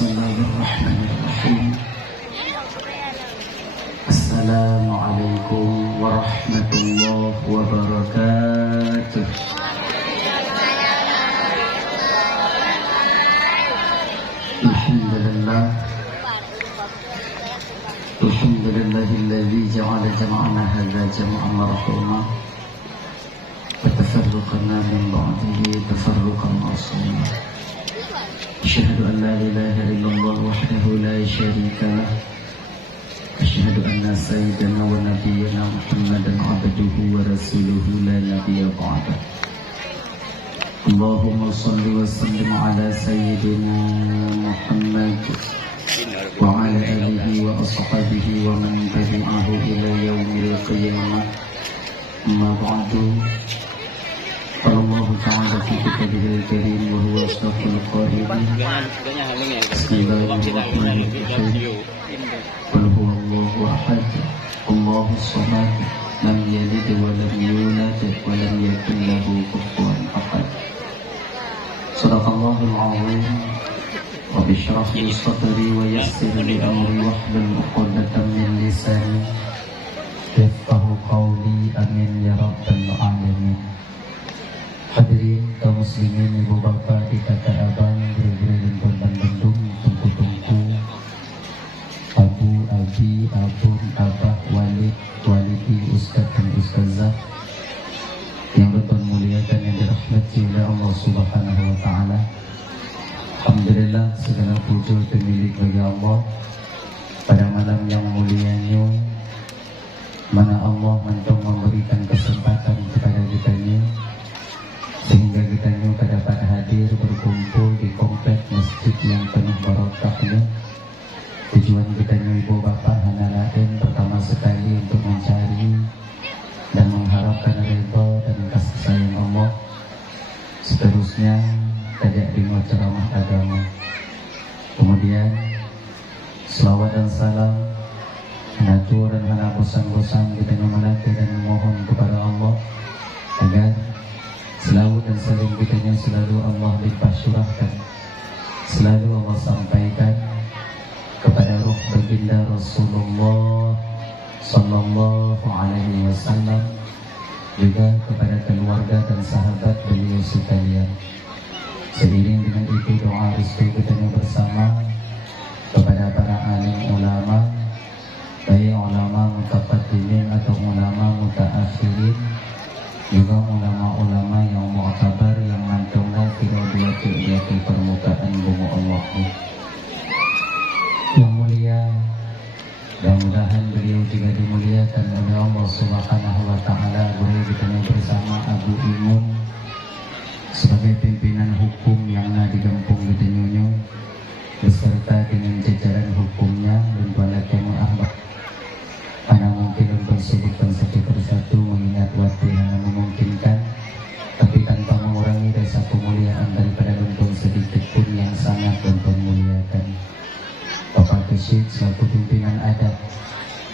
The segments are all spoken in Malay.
Bismillahirrahmanirrahim. Assalamualaikum warahmatullahi wabarakatuh. Alhamdulillah. Alhamdulillahilladzi ja'ala jama'ana hadza jama'an marhuma wa tafarraqna min ba'dihi tafarruqan ma'suma. Asyhadu an la ilaha illallah wahdahu la syarika lah. Asyhadu anna sayyidana wa nabiyyana Muhammadan abduhu wa rasuluhu la nabiyya ba'dah. Allahumma shalli wa sallim ala sayyidina Muhammad wa ala alihi wa ashabihi wa man tabi'ahu ila yaumil qiyamah. Amma ba'du. Allah Ta'ala fi kitabihil karim wa huwa asdaqul qa'ilin. Bismillahirrahmanirrahim. Qul huwallahu ahad, Allahus samad, lam yalid wa lam yulad wa lam yakul lahu kufuwan ahad. Shadaqallahul 'azim. Rabbi shrah li sadri wa yassir li amri wahlul 'uqdatam min lisani yafqahu qawli. Amin ya rabbal alamin. Hadirin kaum muslimin, ibu bapak, adik kakak abang, guru-guru lingkungan dan bendung, tungku-tungku, abu, abi, abun, abah, walid, walidi, ustaz dan ustazah yang bertuhan muliakan yang dirahmati oleh Allah Subhanahu wa Ta'ala. Alhamdulillah, segala puji milik bagi Allah pada malam yang mulianya, mana Allah memberikan kesempatan kepada kita sehingga kita dapat hadir berkumpul di komplek masjid yang penuh barokahnya. Tujuan kita ibu bapak hanya lain pertama sekali untuk mencari dan mengharapkan ridha dan kasih sayang Allah. Seterusnya tajak dengar ceramah agama. Kemudian selawat dan salam menatur dan hana bosan-bosan kita melatih dan memohon kepada Allah agar selalu dan saling kitanya selalu Allah limpah curahkan, selalu Allah sampaikan kepada ruh baginda Rasulullah Sallallahu Alaihi Wasallam, juga kepada keluarga dan sahabat beliau sekalian. Seiring dengan itu doa restu kitanya bersama kepada para alim ulama, baik ulama mutaqaddimin atau ulama mutaakhirin, juga ulama-ulama yang mu'tabar yang mantunglah di permukaan bumi Allah yang mulia. Mudah-mudahan beliau juga dimuliakan oleh Allah Subhanahu wa Ta'ala. Boleh ditemui bersama Abu Imun sebagai pimpinan hukum yang digampung di Nyonyo beserta dengan jajaran hukumnya dan balad yang ahbab. Mana mungkin untuk sebutkan satu persatu mengingat waktu yang memungkinkan, tapi tanpa mengurangi rasa kemuliaan daripada lumpur sedikit pun yang sangat lumpur muliakan. Bapak Kesyid selaku pimpinan adat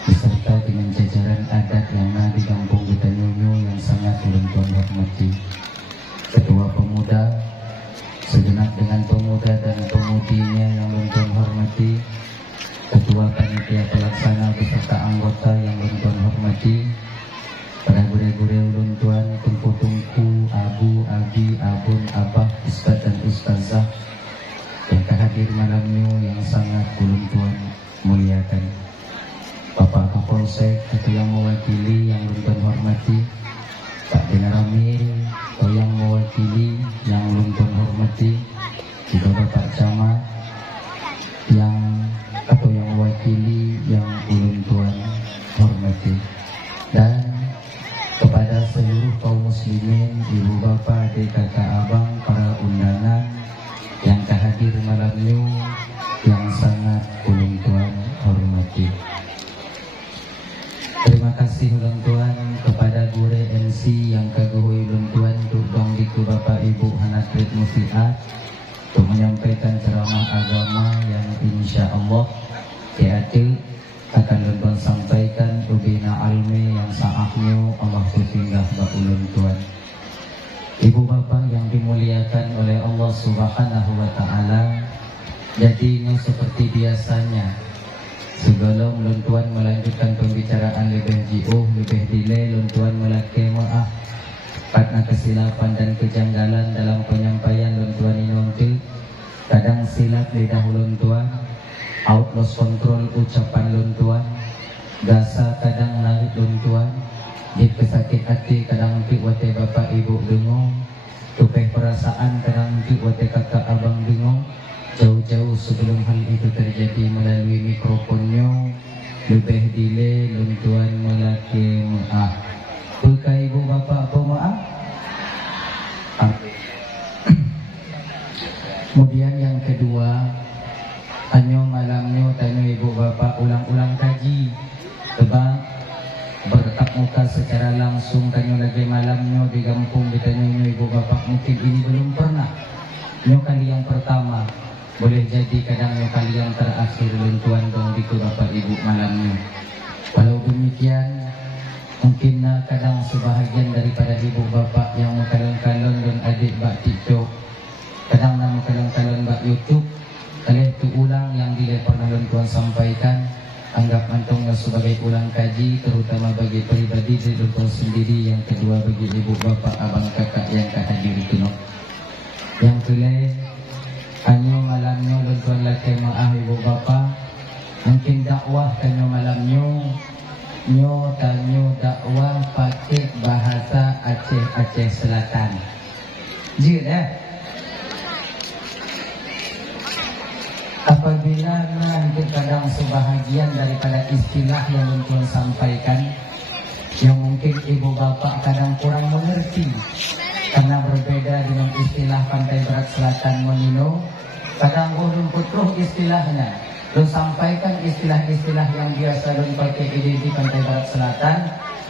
beserta dengan jajaran adat yang di kampung kita Nyonyo yang sangat lumpur hormati. Ketua pemuda segenap dengan pemuda dan pemudinya yang lumpur hormati. Ketua panitia pelaksana beserta anggota yang luntuan hormati, para gure-gure luntuan, tungku-tungku, abu, abi, abun, abah, ustaz dan ustazah yang hadir malamnya yang sangat luntuan muliakan. Bapak Kapolsek atau yang mewakili yang luntuan hormati, Pak Denaramil atau yang mewakili yang luntuan hormati, juga Bapak Camat yang atau yang mewakili yang ulun tuan hormati, dan kepada seluruh kaum muslimin, ibu bapak, adik kakak abang, para undangan yang hadir malamnya yang sangat ulun tuan hormati. Terima kasih ulun tuan kepada gure MC yang kaguhui ulun tuan untuk dong diku bapak ibu Hanatrit Mufiat untuk menyampaikan ceramah agama yang insya Allah akan luntuan sampaikan ubina almi yang saahnya Allah tutinggah ulun tuan. Ibu bapak yang dimuliakan oleh Allah Subhanahu wa Ta'ala, Jadi seperti biasanya, sebelum luntuan melanjutkan pembicaraan lebih jauh, lebih delay, luntuan melaki maaf karena kesilapan dan kejanggalan dalam penyampaian luntuan ini untuk kadang silap lidah luntuan, out lost control ucapan luntuan, gasa kadang narik luntuan, jika sakit hati kadang pi wate bapak ibu dengung, tupeh perasaan kadang pi wate kakak abang dengung. Jauh-jauh sebelum hal itu terjadi melalui mikrofonnya lebih delay luntuan melaki maaf. Buka ibu bapak pemaaf. Kemudian yang kedua, anyo malamnya tanya ibu bapak ulang-ulang kaji. Tebak bertatap muka secara langsung tanya lagi malamnya di kampung ditanya ibu bapak mungkin ini belum pernah. Nyo kali yang pertama. Boleh jadi kadang kali yang terakhir luntuan dong di bapak ibu malamnya. Walau demikian, mungkin kadang sebahagian daripada ibu bapak yang kalon-kalon dan adik bak TikTok, kadang nama kalon-kalon bak YouTube, kalian itu ulang yang dile pernah luntuan sampaikan, anggap mantonglah sebagai ulang kaji, terutama bagi pribadi di luntuan sendiri, yang kedua bagi ibu bapak, abang kakak yang kehadir itu. Yang kelima, anyo malamnya luntuan laki maaf ibu bapa, mungkin dakwah kanyo malamnya nyo tanyo dakwah pakai bahasa Aceh Selatan. Jika apabila nanti kadang sebahagian daripada istilah yang luntuan sampaikan yang mungkin ibu bapak kadang kurang mengerti karena berbeda dengan istilah Pantai Barat Selatan Monino. Kadang ulun putruh istilahnya, lu sampaikan istilah-istilah yang biasa lu pakai di Pantai Barat Selatan.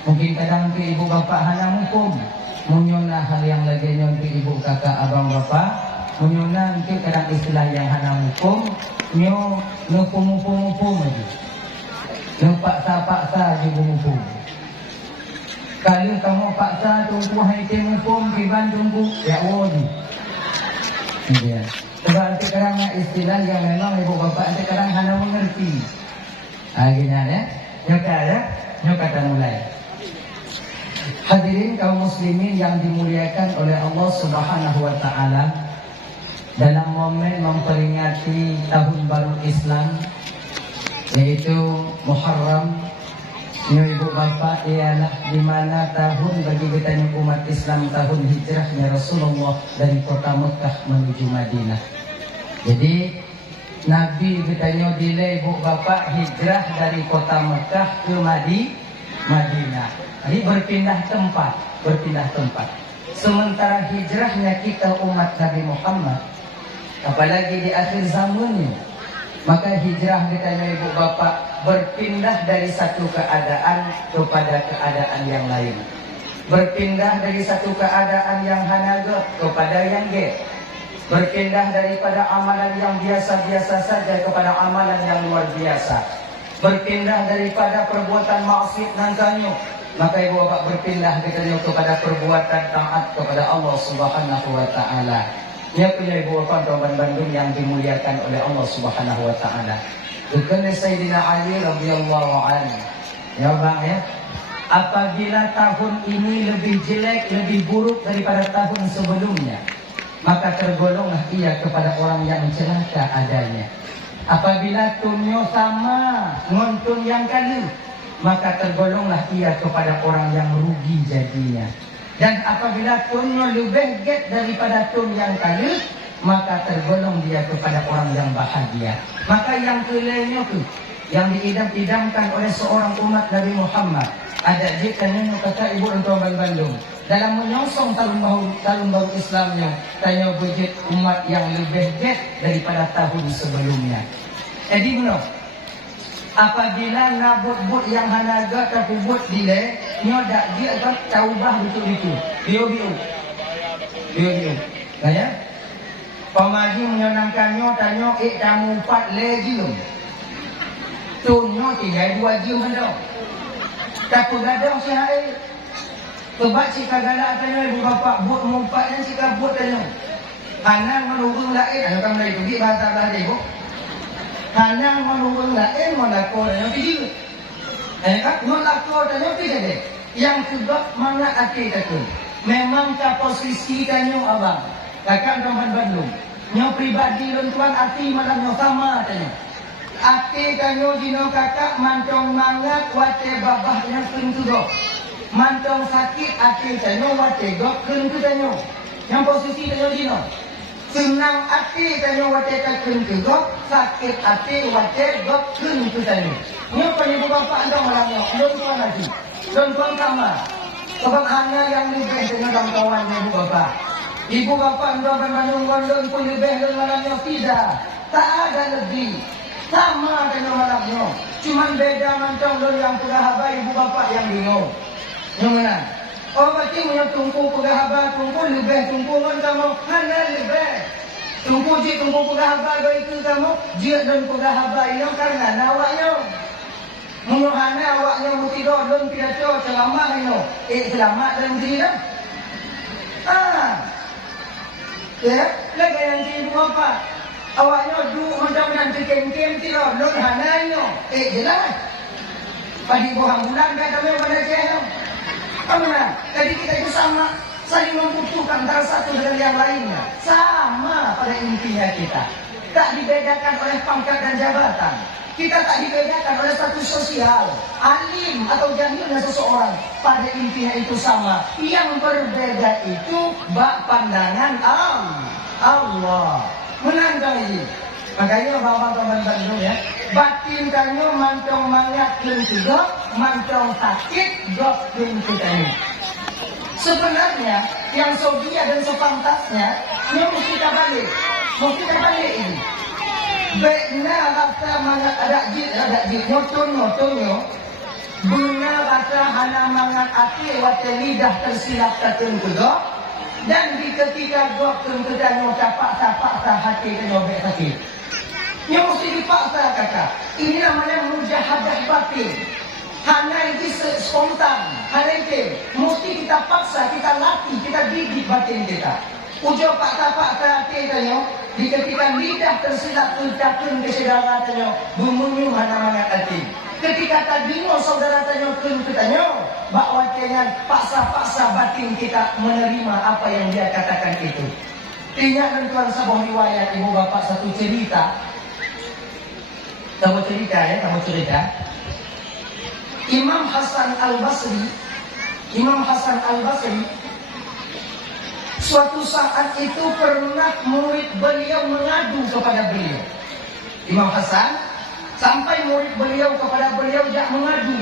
Mungkin kadang ke ibu bapak hana mukum, munyona hal yang lagi nyonti ibu kakak abang bapak, munyona mungkin kadang istilah yang hana mukum, nyo pumupum lagi, nyo paksa ibu mukum. Kalau kamu paksa tunggu hai mukum kiban tunggu ya wodi. Iya. Sebab nanti kadang istilah yang memang ibu bapak nanti kadang hanya mengerti. Akhirnya ya, nyoka kita mulai. Hadirin kaum muslimin yang dimuliakan oleh Allah Subhanahu wa taala, dalam momen memperingati tahun baru Islam yaitu Muharram, ibu bapak ialah di mana tahun bagi kita umat Islam tahun hijrahnya Rasulullah dari kota Mekah menuju Madinah. Jadi Nabi bertanya dile ibu bapak hijrah dari kota Mekah ke Madinah. Jadi berpindah tempat. Sementara hijrahnya kita umat Nabi Muhammad, apalagi di akhir zamannya, maka hijrah ditanya ibu bapak berpindah dari satu keadaan kepada keadaan yang lain. Berpindah dari satu keadaan yang hanaga kepada yang ge. Berpindah daripada amalan yang biasa-biasa saja kepada amalan yang luar biasa. Berpindah daripada perbuatan maksiat nangkanyo, maka ibu bapak berpindah kepada perbuatan taat kepada Allah Subhanahu wa taala. Ia punya ibu bapak Tuan Bandung yang dimuliakan oleh Allah Subhanahu wa taala. Bukan Sayyidina Ali radhiyallahu anhu. Ya bang ya. Apabila tahun ini lebih jelek, lebih buruk daripada tahun sebelumnya, maka tergolonglah ia kepada orang yang celaka adanya. Apabila tunyo sama ngontun yang kali, maka tergolonglah ia kepada orang yang rugi jadinya. Dan apabila tunyo lebih get daripada tun yang kali, maka tergolong dia kepada orang yang bahagia. Maka yang kelainya tu, yang diidam-idamkan oleh seorang umat Nabi Muhammad, ada jikannya kata ibu untuk Bandung. Dalam menyongsong tahun baru Islamnya, tanya budget umat yang lebih get daripada tahun sebelumnya. Jadi benar, apabila nak buat yang hanaga tapi buat dile, nyodak dia akan taubah betul-betul. Bio. Kaya? Pemaji menyonangkannya, tanya, tamu 4 lejum. Tunyo 3-2 jam hendak. Tak pegadang sehari. Kebak cika galak tanya ibu bapak buat mumpat dan cika buat tanya. Hanang menurung lain, ayo kamu dari itu bahasa bahasa ibu. Hanang menurung lain, menakut dan pergi. Kan menakut dan pergi deh. Yang kedua mana hati takut. Memang ke posisi kanyo abang. Kakak Tuan Bandung. Nyo pribadi dan tuan hati malam nyo sama tanya. Hati kanyo jino kakak mantong mangat wate babah yang kentudo. Mantong sakit hati kanyo wate gok kentudo. Yang posisi kanyo jino. Senang hati kanyo wate kentudo. Sakit hati wate gok kentudo. Nyo penyibu bapak anda malam nyo. Don tuan lagi. Don tuan sama. Sebab hanya yang lebih dengan kawan-kawannya ibu bapak. Ibu bapak anda Bandung Bandung pun lebih dengan malamnya tidak. Tak ada lebih. Sama dengan malamnya. Cuman beda mantong don yang pegahaba ibu bapak yang bingung. Yang mana? Oh berarti punya tungku pegahaba tungku lebih tungku kan kamu hanya lebih. Tungku je tungku pegahaba itu kamu je dan pegahaba ini karena nawaknya. Menurhana awaknya mutido don pidato ceramah ini. Selamat dalam diri dah. Ya, lagi yang ibu bapak. Awaknya duk macam-macam kem-kem tidak don hananya. Jelas. Padi buah bulan dah kami pada channel. Mana? Jadi kita itu sama saling membutuhkan antara satu dengan yang lainnya. Sama pada intinya kita. Tak dibedakan oleh pangkat dan jabatan. Kita tak dibedakan oleh status sosial, alim atau jahilnya seseorang. Pada intinya itu sama. Yang berbeda itu bak pandangan Allah. Menandang ini. Makanya bapak teman Bandung ya. Batin kanyo mantong mangat juga, mantong sakit gok juga. Sebenarnya yang sodia dan sepantasnya, ini mesti kita balik. Mesti kita balik ini. Benar rasa mangat ada jid nyotong yo. Benar rasa hana mangat hati wate lidah tersilap tertentu dan di ketika gok tertentu tapak hati kenyobek sakit. Yang mesti dipaksa kakak. Ini namanya mujahadah batin. Hanya itu spontan. Hanya itu mesti kita paksa, kita latih, kita didik batin kita. Ujo paksa hati kanyo. Di ketika lidah tersilap ucapkan ke saudara tanyo, bumunyu hana mangat hati. Ketika tadino saudara tanyo tanyo, bahwa dengan paksa batin kita menerima apa yang dia katakan itu. Ingat tuan sebuah riwayat ibu bapak satu cerita. Kamu cerita. Imam Hasan Al-Basri suatu saat itu pernah murid beliau mengadu kepada beliau. Imam Hasan sampai murid beliau kepada beliau dia mengadu.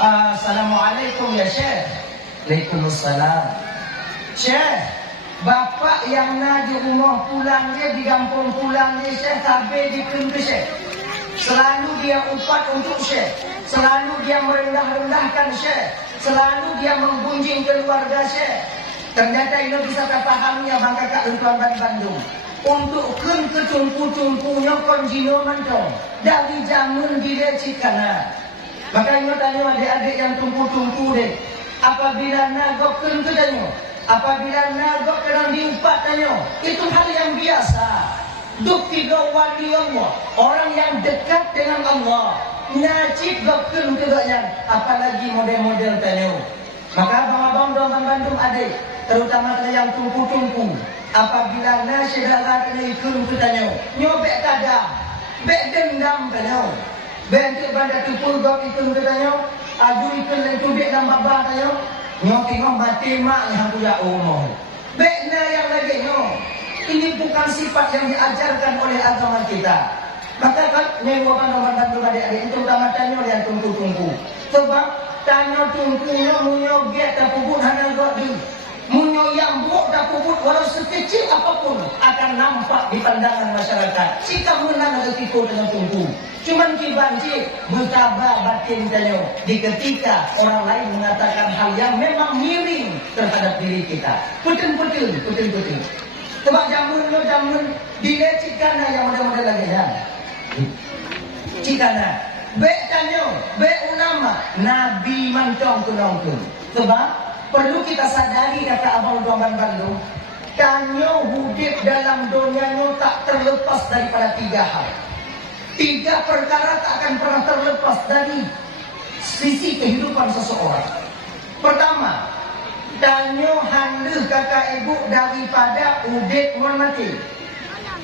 Assalamualaikum ya Syekh. Waalaikumsalam. Syekh, bapak yang nak di rumah pulang dia di kampung pulang dia Syekh sampai di ke Syekh. Selalu dia upat untuk Syekh. Selalu dia merendah-rendahkan Syekh. Selalu dia menggunjing keluarga Syekh. Ternyata ini bisa terpahamnya bang kakak Tuan Bandung. Untuk kecumpu-cumpunya konjino mantong. Dari jamun dilecikana. Maka ini tanya adik-adik yang tumpu-tumpu deh. Apabila nagok kentudanyo. Apabila nagok kadang diupat tanyo. Itu hal yang biasa. Duk tiga wali Allah. Orang yang dekat dengan Allah. Najib dokter kedoknya, apalagi model-model tanyo. Maka abang-abang Tuan Bandung adik, terutama yang tumpu-tumpu. Apabila nasyidara kena ikut tanyo, nyobek kadang, bek dendam tanyo. Bentuk pada tupul gok ikut tanyo, aju ikut dan tubik dan babah tanyo. Nyokingok mati mak yang punya umur. Bekna yang lagi nyo. Ini bukan sifat yang diajarkan oleh agama kita. Maka kan nyewakan nomor bantu adik-adik itu utama tanya yang tungku-tungku. Sebab tanya tungkunya munyo get tak puput hana godi. Munyo yang buat tak puput walau sekecil apapun akan nampak di pandangan masyarakat. Sikap menang ada tipu dengan tungku. Cuman kibanci bertabah batin tanya di ketika orang lain mengatakan hal yang memang miring terhadap diri kita. Putin. Sebab jamun dilecehkan yang model-model lagi ya. Cikana, bek tanyo, bek ulama, Nabi mantong kunong. Sebab perlu kita sadari kata Abang Tuan Bandung, Tanyo hidup dalam dunianya tak terlepas daripada 3 hal. 3 perkara tak akan pernah terlepas dari sisi kehidupan seseorang. Pertama, tanyo handeh kakak ibu daripada udip mati.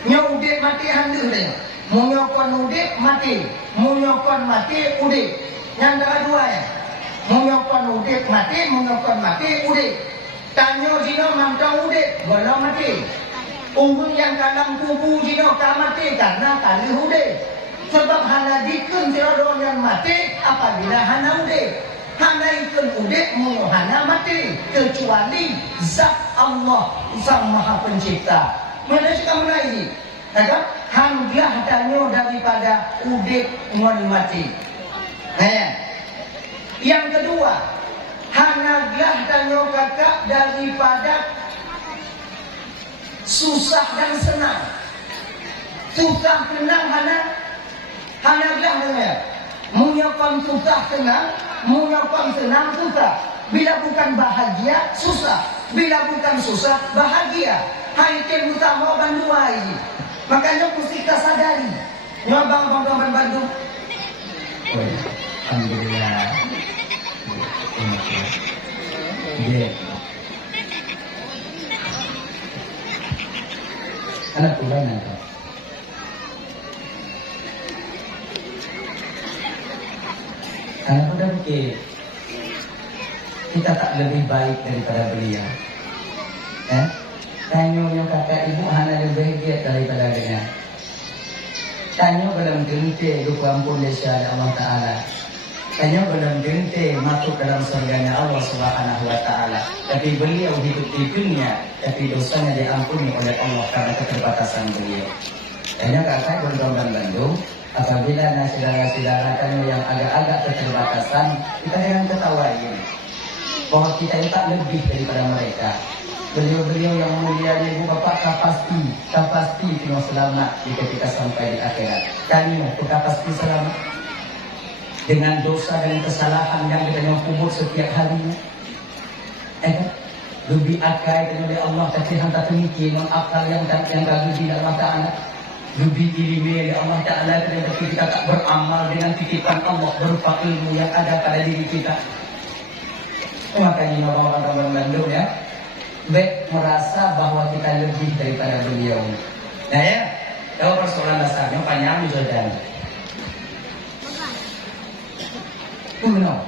Nyo udip mati handeh dia. Munyokon udip mati, munyokon mati udip. Yang kedua ya, munyokon udip mati, munyokon mati udip. Tanyo jino mantau udip, belum mati. Umur yang kalang kubu jino mati karena kali udip. Sebab hana dikun tiada yang mati apabila hana udip. Hana ikun udip mulu hana mati kecuali zat Allah Sang Maha Pencipta. Mana kita menai? Handlah tanyo daripada udip ngon mati. Yang kedua, hanaglah tanyo kakak daripada susah dan senang. Susah senang hanaglah tanyo. Munyokon susah senang, munyokon senang susah. Bila bukan bahagia, susah. Bila bukan susah, bahagia. Haitim utama bandua ini. Makanya mesti kita sadari. Nyobang bang Bandung. Alhamdulillah. Dia. Anak pulang nanti. Karena pada mungkin kita tak lebih baik daripada beliau. Tanyo kakak ibu hana lebih baik daripada dia. Tanyo dalam gente lupa ampun lesya Allah Ta'ala. Tanyo dalam gente masuk dalam surganya Allah Subhanahu Wa Ta'ala. Tapi beliau hidup di dunia, tapi dosanya diampuni oleh Allah karena keterbatasan beliau. Tanyo kakak berdoa Bandung. Apabila saudara-saudara tanyo yang agak-agak keterbatasan, kita jangan ketawain bahwa kita itu tak lebih daripada mereka. Beliau-beliau yang mulia ibu bapak tak pasti kena selamat jika kita sampai di akhirat. Kami pasti selamat dengan dosa dan kesalahan yang kita kubur setiap harinya. Lebih akai oleh Allah tapi hantar temiki non akal yang kagum di Allah Ta'ala. Lebih ilmu oleh Allah Ta'ala tapi kita tak beramal dengan titipan Allah berupa ilmu yang ada pada diri kita. Makanya orang-orang Bandung ya, baik merasa bahwa kita lebih daripada beliau. Nah ya, kalau persoalan dasarnya panjang Jordan. Benar.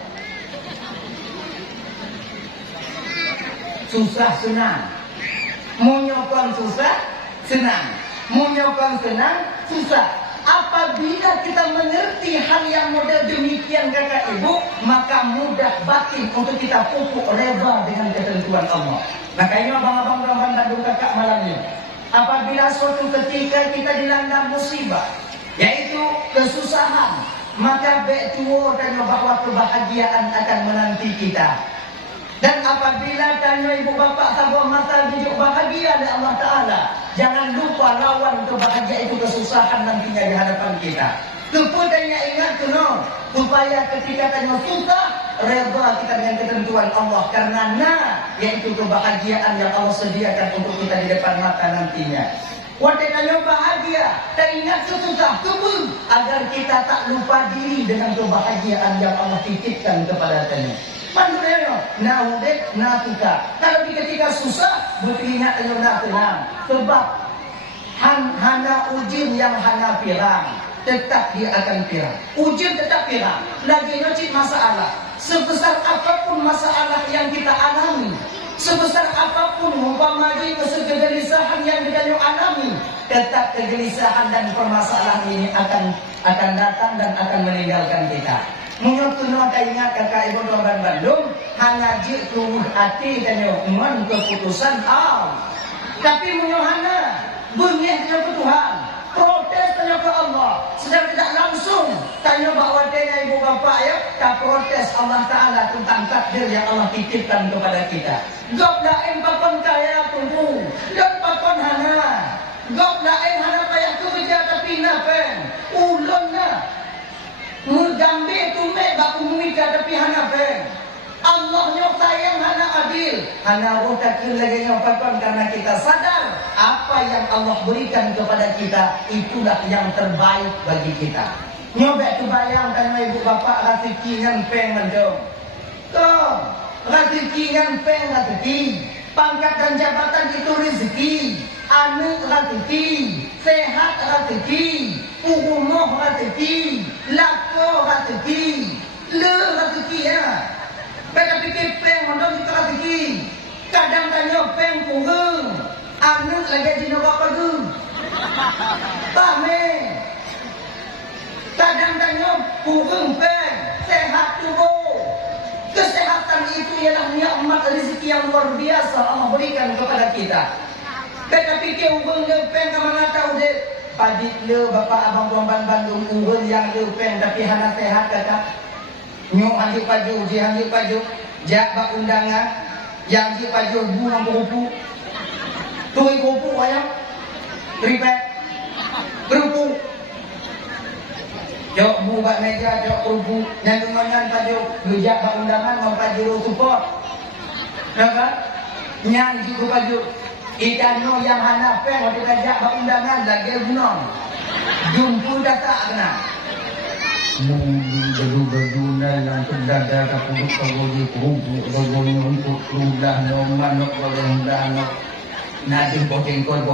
Susah senang. Mau nyokong susah senang. Mau nyokong senang susah. Apabila kita mengerti hal yang model demikian kakak ibu, maka mudah batin untuk kita pupuk reba dengan ketentuan Allah. Makanya abang-abang Bandung kakak malam ini, apabila suatu ketika kita dilanda musibah, yaitu kesusahan, maka betul dan bahwa kebahagiaan akan menanti kita. Dan apabila tanya ibu bapak sabar masa hidup bahagia dari Allah Ta'ala, jangan lupa lawan kebahagiaan itu kesusahan nantinya di hadapan kita. Kemudiannya ingat supaya ketika tanya susah, reda kita dengan ketentuan Allah. Karena yaitu kebahagiaan yang Allah sediakan untuk kita di depan mata nantinya. Waktunya bahagia, tak ingat sesusah kubur agar kita tak lupa diri dengan kebahagiaan yang Allah titipkan kepada kita. Maksudnya, udet, suka. Kalau ketika susah, beringat dengan tenang. Sebab hana ujin yang hana pirang, tetap dia akan pirang. Ujin tetap pirang. Lagi nyocik masalah. Sebesar apapun masalah yang kita alami, sebesar apapun umpamanya kegelisahan yang kita alami, tetap kegelisahan dan permasalahan ini akan datang dan akan meninggalkan kita. Menurut ingat kakak ibu Tuan Bandung, hanya jitu hati dan nyoman keputusan tapi menyohana bengih dengan Tuhan, protes tanya ke Allah, sedang tidak langsung tanya bahwa dia ibu bapak ya, tak protes Allah Ta'ala tentang takdir yang Allah titipkan kepada kita. Gop lain papan kaya tunggu, dan papan hana. Gop lain hana payah kerja tapi napen, ulun na. Mugambi tume baku mumika tapi hana pen. Allah nyo sayang hana adil. Hana roh takil lagi nyo pakon karena kita sadar apa yang Allah berikan kepada kita itulah yang terbaik bagi kita. Nyobek kebayangkan ibu bapak rezeki ngan peng mendong. Kau rezeki ngan peng rezeki. Pangkat dan jabatan itu rezeki. Anak rezeki, sehat rezeki, umur rezeki, lako rezeki, le rezeki ya. Beda fikir peng mendong itu rezeki. Kadang tanya peng kurang, anak lagi jino apa tu? Pahme. Kadang tanya kurang peng, sehat tubuh. Kesehatan itu ialah nikmat rezeki yang luar biasa Allah berikan kepada kita. Beta fikir ubeng lepeng ke mana tahu dek. Padik le bapak abang tuan Bandung ubeng yang lepeng tapi hana sehat kata. Nyok hanji paju, uji hanji paju. Jak bak undangan. Yang hanji paju buang kerupu. Tui kerupu ayam. Ripet. Kerupu. Jok bu bak meja, jok kerupu. Nyandungan paju. Gejak bak undangan mau paju support. Nampak? Nyanyi ke paju. Ikan no yang hana peng waktu kajak undangan lagi gunung. Jumpu data kena. Mungkin berguna yang terdadak kapuduk kagoli kubu kagoli untuk ludah no manok kagoli no. Nadi bojengkol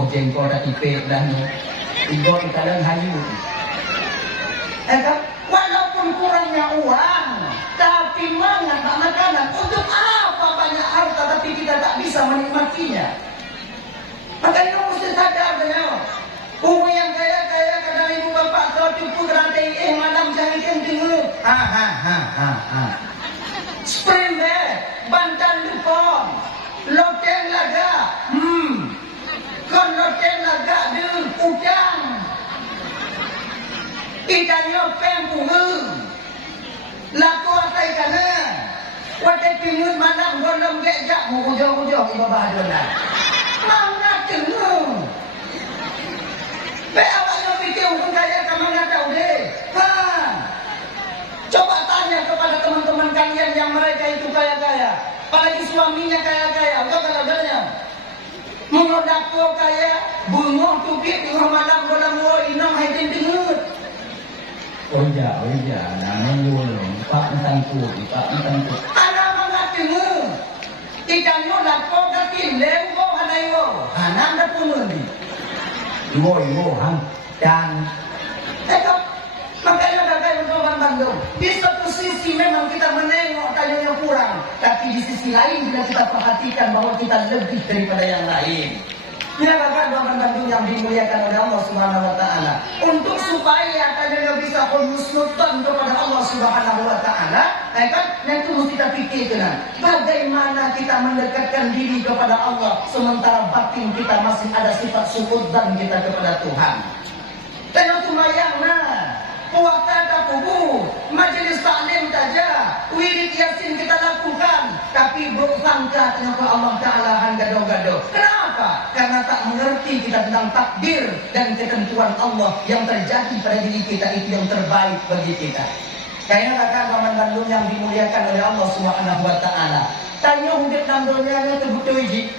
dah ipe dah no. Ibu kadang hayu. Kan walaupun kurangnya uang, tapi mangan tak makanan. Untuk apa banyak harta tapi kita tak bisa menikmatinya? Makanya mesti sadar dengan umur yang kaya kadang ibu bapak kau cukup rantai malam jangan kenting spring bed bantal lupon loteng laga kon loteng laga deng udang ikan nyopeng pungung laku atai kana watai pingut malam golong gejak mujung-mujung ibu bapak adonan mana cengung. Baik awak yang fikir hukum kaya ke mana tahu deh. Coba tanya kepada teman-teman kalian yang mereka itu kaya-kaya. Apalagi suaminya kaya-kaya. Apa kadang-kadangnya? Mengodako kaya, bunga tupik, bunga malam, bolam wo, inam, haitin dengut. Oh iya, namanya wolong. Pak entangku. Anak mana dengut. Ikannya dako katin, lewo, hanayo. Hanan dah punun di. Iwo, dan makanya kakak untuk orang Bandung. Di satu sisi memang kita menengok tanyanya kurang, tapi di sisi lain bila kita perhatikan bahwa kita lebih daripada yang lain. Ini kakak orang Bandung yang dimuliakan oleh Allah Subhanahu Wa Taala. Untuk supaya tanyanya bisa husnudzon kepada Allah Subhanahu Wa Taala, kan? Yang itu mesti kita pikirkan. Bagaimana kita mendekatkan diri kepada Allah sementara batin kita masih ada sifat suudzon kita kepada Tuhan. Tengok tumayang puasa tak kubu, majelis taklim saja, wirid yasin kita lakukan, tapi bersangka tengok Allah Taala gado-gado. Kenapa? Karena tak mengerti kita tentang takdir dan ketentuan Allah yang terjadi pada diri kita itu yang terbaik bagi kita. Kayaknya kakak Paman Bandung yang dimuliakan oleh Allah Subhanahu Wa Taala. Tanya hidup dan dunianya terbutuh hiji,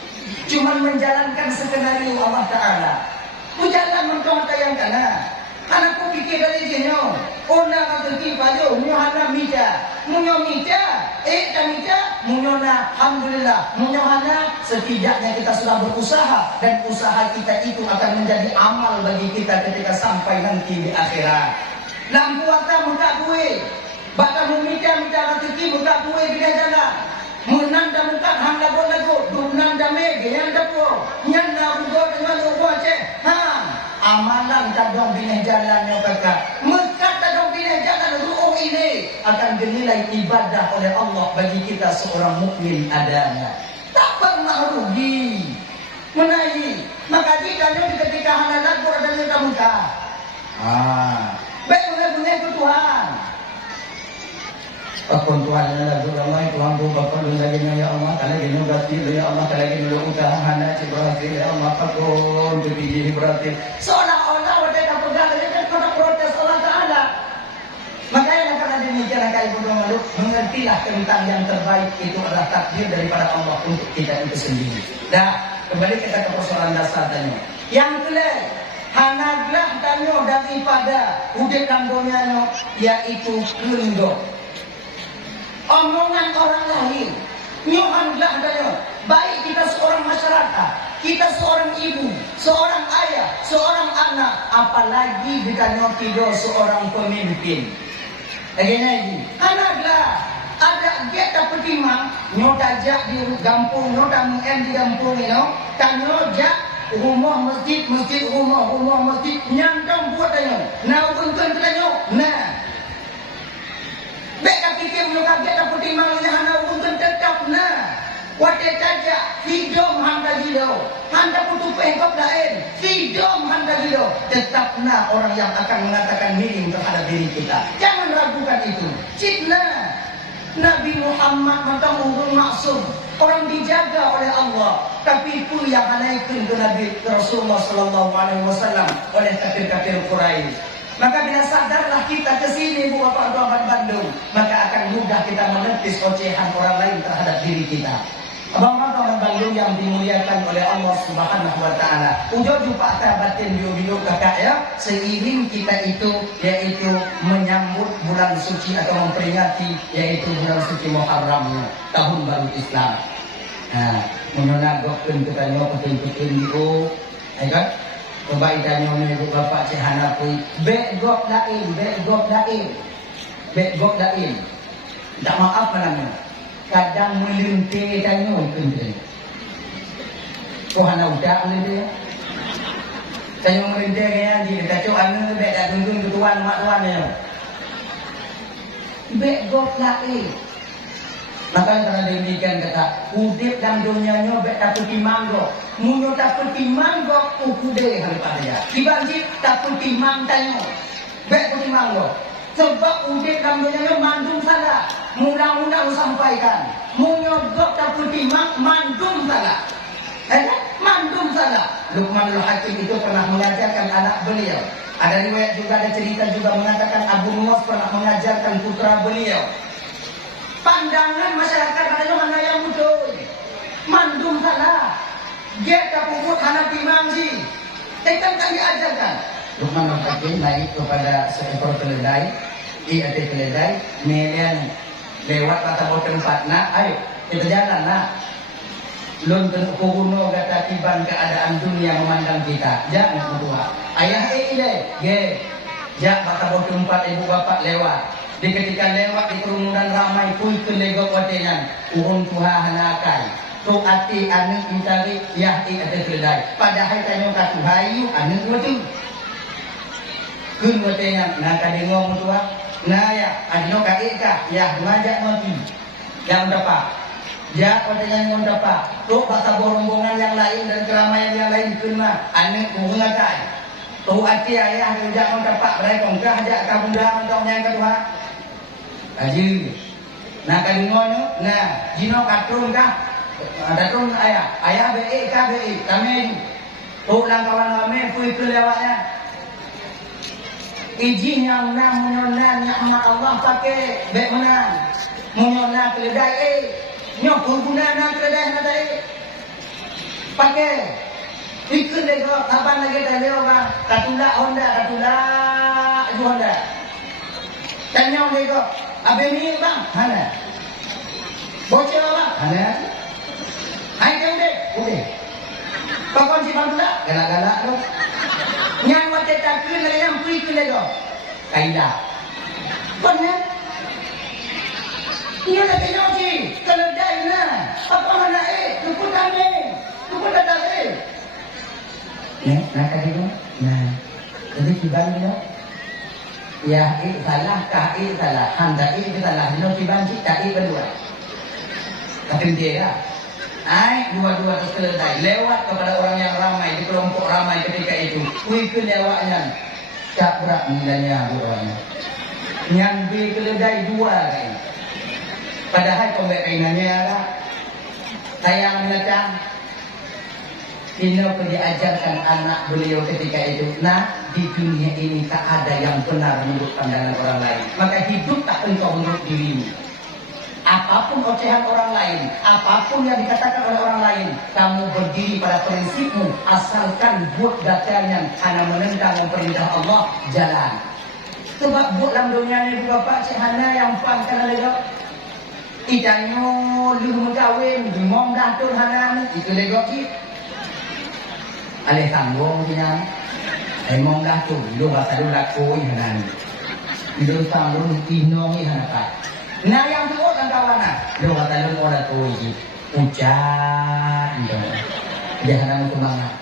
cuman menjalankan skenario Allah Taala. Jalan mentong tayang kana. Anakku pikir dari jenyo. Ona kaki paju, munyona mija. Munyo mija, dan mija, munyona alhamdulillah. Munyona setidaknya kita sudah berusaha dan usaha kita itu akan menjadi amal bagi kita ketika sampai nanti di akhirat. Lampu atas muka duit. Bahkan minta rezeki muka duit di jalan. Menanda muka handa lagu, dunanda mege yang dapo. Nyanda bugo dengan ugo ceh. Amalan tadong bineh jalannya kakak. Mekat tadong bineh jalan ru'uh ini akan dinilai ibadah oleh Allah bagi kita seorang mukmin adanya. Tak pernah rugi. Menaiki. Maka jika ketika hana lagu ada muka. Baik punya ke Tuhan. Pakon Tuhan lagu ramai Tuhan bu bapak lu lagi ya Allah kalau gini berarti ya Allah kalau gini lu udah hana berarti ya Allah pakon begini berarti seolah-olah udah dapat pegang kan kena protes Allah Taala. Makanya karena demikian kakak ibu malu mengerti mengertilah tentang yang terbaik itu adalah takdir daripada Allah untuk kita itu sendiri. Dah, kembali kita ke persoalan dasar tanya. Yang kelak, hanaglah tanya daripada udek kandungnya yaitu kelenggo. Omongan orang lain, nyohanlah tanya. Baik kita seorang masyarakat, kita seorang ibu, seorang ayah, seorang anak, apalagi ditanya tiga seorang pemimpin. Lagi, anaklah ada get dapat timang, nyotajak di kampung, nyotam di kampung ini, tanya jak rumah masjid, rumah masjid, nyantang buat tanya, nah untuk tanya, nah. Beka fikir kaget dapat timang ni hana untuk tetap nah. Wate tajak hidom handa gilo, handa putu pengkop lain, hidom handa gilo. Tetap nah orang yang akan mengatakan miring terhadap diri kita. Jangan ragukan itu. Cipna Nabi Muhammad matang urung maksum, orang dijaga oleh Allah. Tapi itu yang anaikun ke Nabi Rasulullah Sallallahu Alaihi Wasallam oleh kafir-kafir Quraisy. Maka bila sadarlah kita ke sini Bapak Tuan Bandung, maka akan mudah kita menepis ocehan orang lain terhadap diri kita. Abang-abang Bandung yang dimuliakan oleh Allah Subhanahu wa taala. Ujung jumpa batin bio kakak ya, seiring kita itu yaitu menyambut bulan suci atau memperingati yaitu bulan suci Muharram, tahun baru Islam. Nah, menonagokkeun kita nyo peting-peting dio, ya kan? Coba itanya ibu bapak Cik Hana pui begok daim. Tak maaf namanya. Kadang melintir tanya itu. Ko Hana udah melintir. Tanya melintir kaya di dekat cok anu bek dak tunggu tuan mak tuan ya. Begok daim. Maka karena demikian kata udip dan dunianya bek dapat timanggo. Munyo dapat timanggo ukude daripada ya. Dibanjir dapat timang tanyo. Bek timanggo. Sebab udip dan dunianya mandum salah. Mula-mula sampaikan. Munyo dapat timang mandum salah. Mandum salah. Luqmanul Hakim itu pernah mengajarkan anak beliau. Ada riwayat juga, ada cerita juga mengatakan Abu Nuwas pernah mengajarkan putra beliau. Pandangan masyarakat katanya mana yang betul. Mandum salah. Dia tak pupuk hana timang sih. Kan diajarkan. Luqman Al-Hakim naik kepada seekor keledai. Di atas keledai. Melian lewat kata tempat nak. Ayo kita jalan nak. Lun kuno kata tiban keadaan dunia memandang kita. Jangan berdua. Ayah ile. Jak kata tempat ibu bapak lewat. Di ketika lewat di kerumunan ramai pui ke legok watenan urung tuha hanakai tu ati anu intari yahti ada keledai padahal tanya ka tuhayu anu watu kun watenan na kadengong tuha na ya adino ka eka ya ngajak mati yang dapat ya watenan yang dapat tu basa rombongan yang lain dan keramaian yang lain kena anu urung ngakai tu ati ayah ngajak dapat mereka ngah ajak ka bunda untuk yang kedua Aji, nah kadingono, nah jino katun kah, datun ayah be kami, pulang kawan kami pui ke lewatnya. Izin yang nak menyonan yang Allah pakai be mana, menyonan keledai, nyok guna nak keledai nanti, pakai, ikut lego, kapan lagi dah lewat bang, katula Honda, tanya lego. Abe ni bang, mana? Bocor bang, mana? Hai kau deh. Pakon si bang tu lah, galak tu. Yang macam takkan lagi yang pui ke lego, kaidah. Benar? Ini ada kena sih, keledai na. Apa mana lupa datang Nah tadi tu, nah, jadi kibang dia. Ya, salah, salah, handa salah, notiban kita berdua. Tapi dia, dua-dua terus keledai lewat kepada orang yang ramai di kelompok ramai ketika itu. Kui kelewatnya, caprak nilainya orangnya. Nyambi keledai dua kan. Padahal pembekainannya adalah sayang menacang. Ini diajarkan anak beliau ketika itu. Nah, di dunia ini tak ada yang benar menurut pandangan orang lain. Maka hidup tak engkau menurut dirimu. Apapun ocehan orang lain, apapun yang dikatakan oleh orang lain, kamu berdiri pada prinsipmu, asalkan buat datanya hanya menentang perintah Allah, jalan. Sebab buat dalam dunia ni Bapak Cik Hana yang pangkan lega. Ikannya lu mengkawin, mong dah tu Hana itu lega ki. Alih tanggung dia. Mong dah tu, lu kata lu lakoi Hana. Lu tanggung tinongi Hana Pak. Nah yang tu orang kawan nah, lu kata lu orang tu ini hujan tu, dia Hana semangat.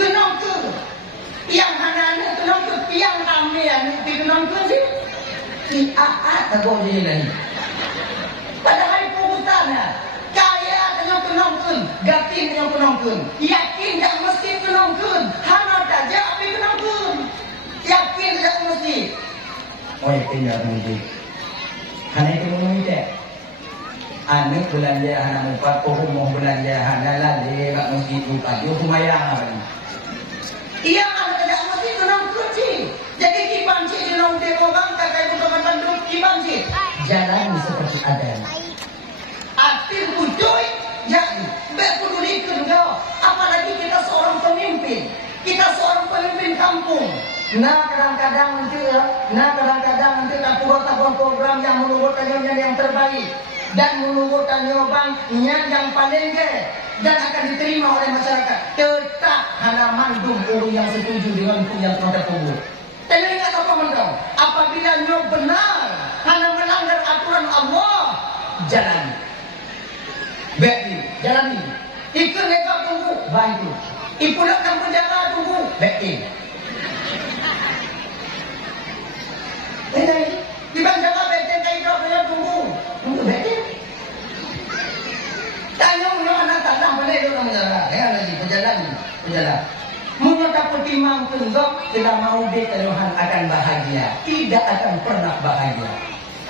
Kenapa tu? Yang Hana ni kenapa tu? Yang kami yang ni kenapa tu? Si Aat tak boleh lagi. Padahal purutannya kaya dengan penonton, gatin dengan penonton, yakin tak mesti penonton, Hana tak jadi penonton, yakin tak mesti. Oh yakin tak mesti. Hana itu mengumumkan. Anak belanja Hana membuat rumah belanja Hana lagi kat masjid buka dia humayang apa ni? Iya anak tidak mesti penonton sih. Jadi kiban sih jenong dia orang kakak ibu teman Bandung kiban sih. Jalan seperti ada. Aktif bujoy, jadi berpedulikan kau. Apalagi kita seorang pemimpin, kita seorang pemimpin kampung. Nah kadang-kadang nanti tak buat program yang menurutkan yang terbaik dan menurutkan jawabannya yang paling dan akan diterima oleh masyarakat. Tetap hanya mandung orang yang setuju dengan hukum yang telah terpubur. Dan ingat apa mendong? Apabila nyo benar hanya melanggar aturan Allah, jalani. Baik jalani. Ikut mereka tunggu, bantu. Ipulakkan penjara tunggu, baik. Ini di bandara beten kayu dia tunggu beten. Tanya anak tanah boleh dia orang menjara. Ya lagi berjalan. Mengapa pertimang tunggak tidak mau Tuhan akan bahagia, tidak akan pernah bahagia.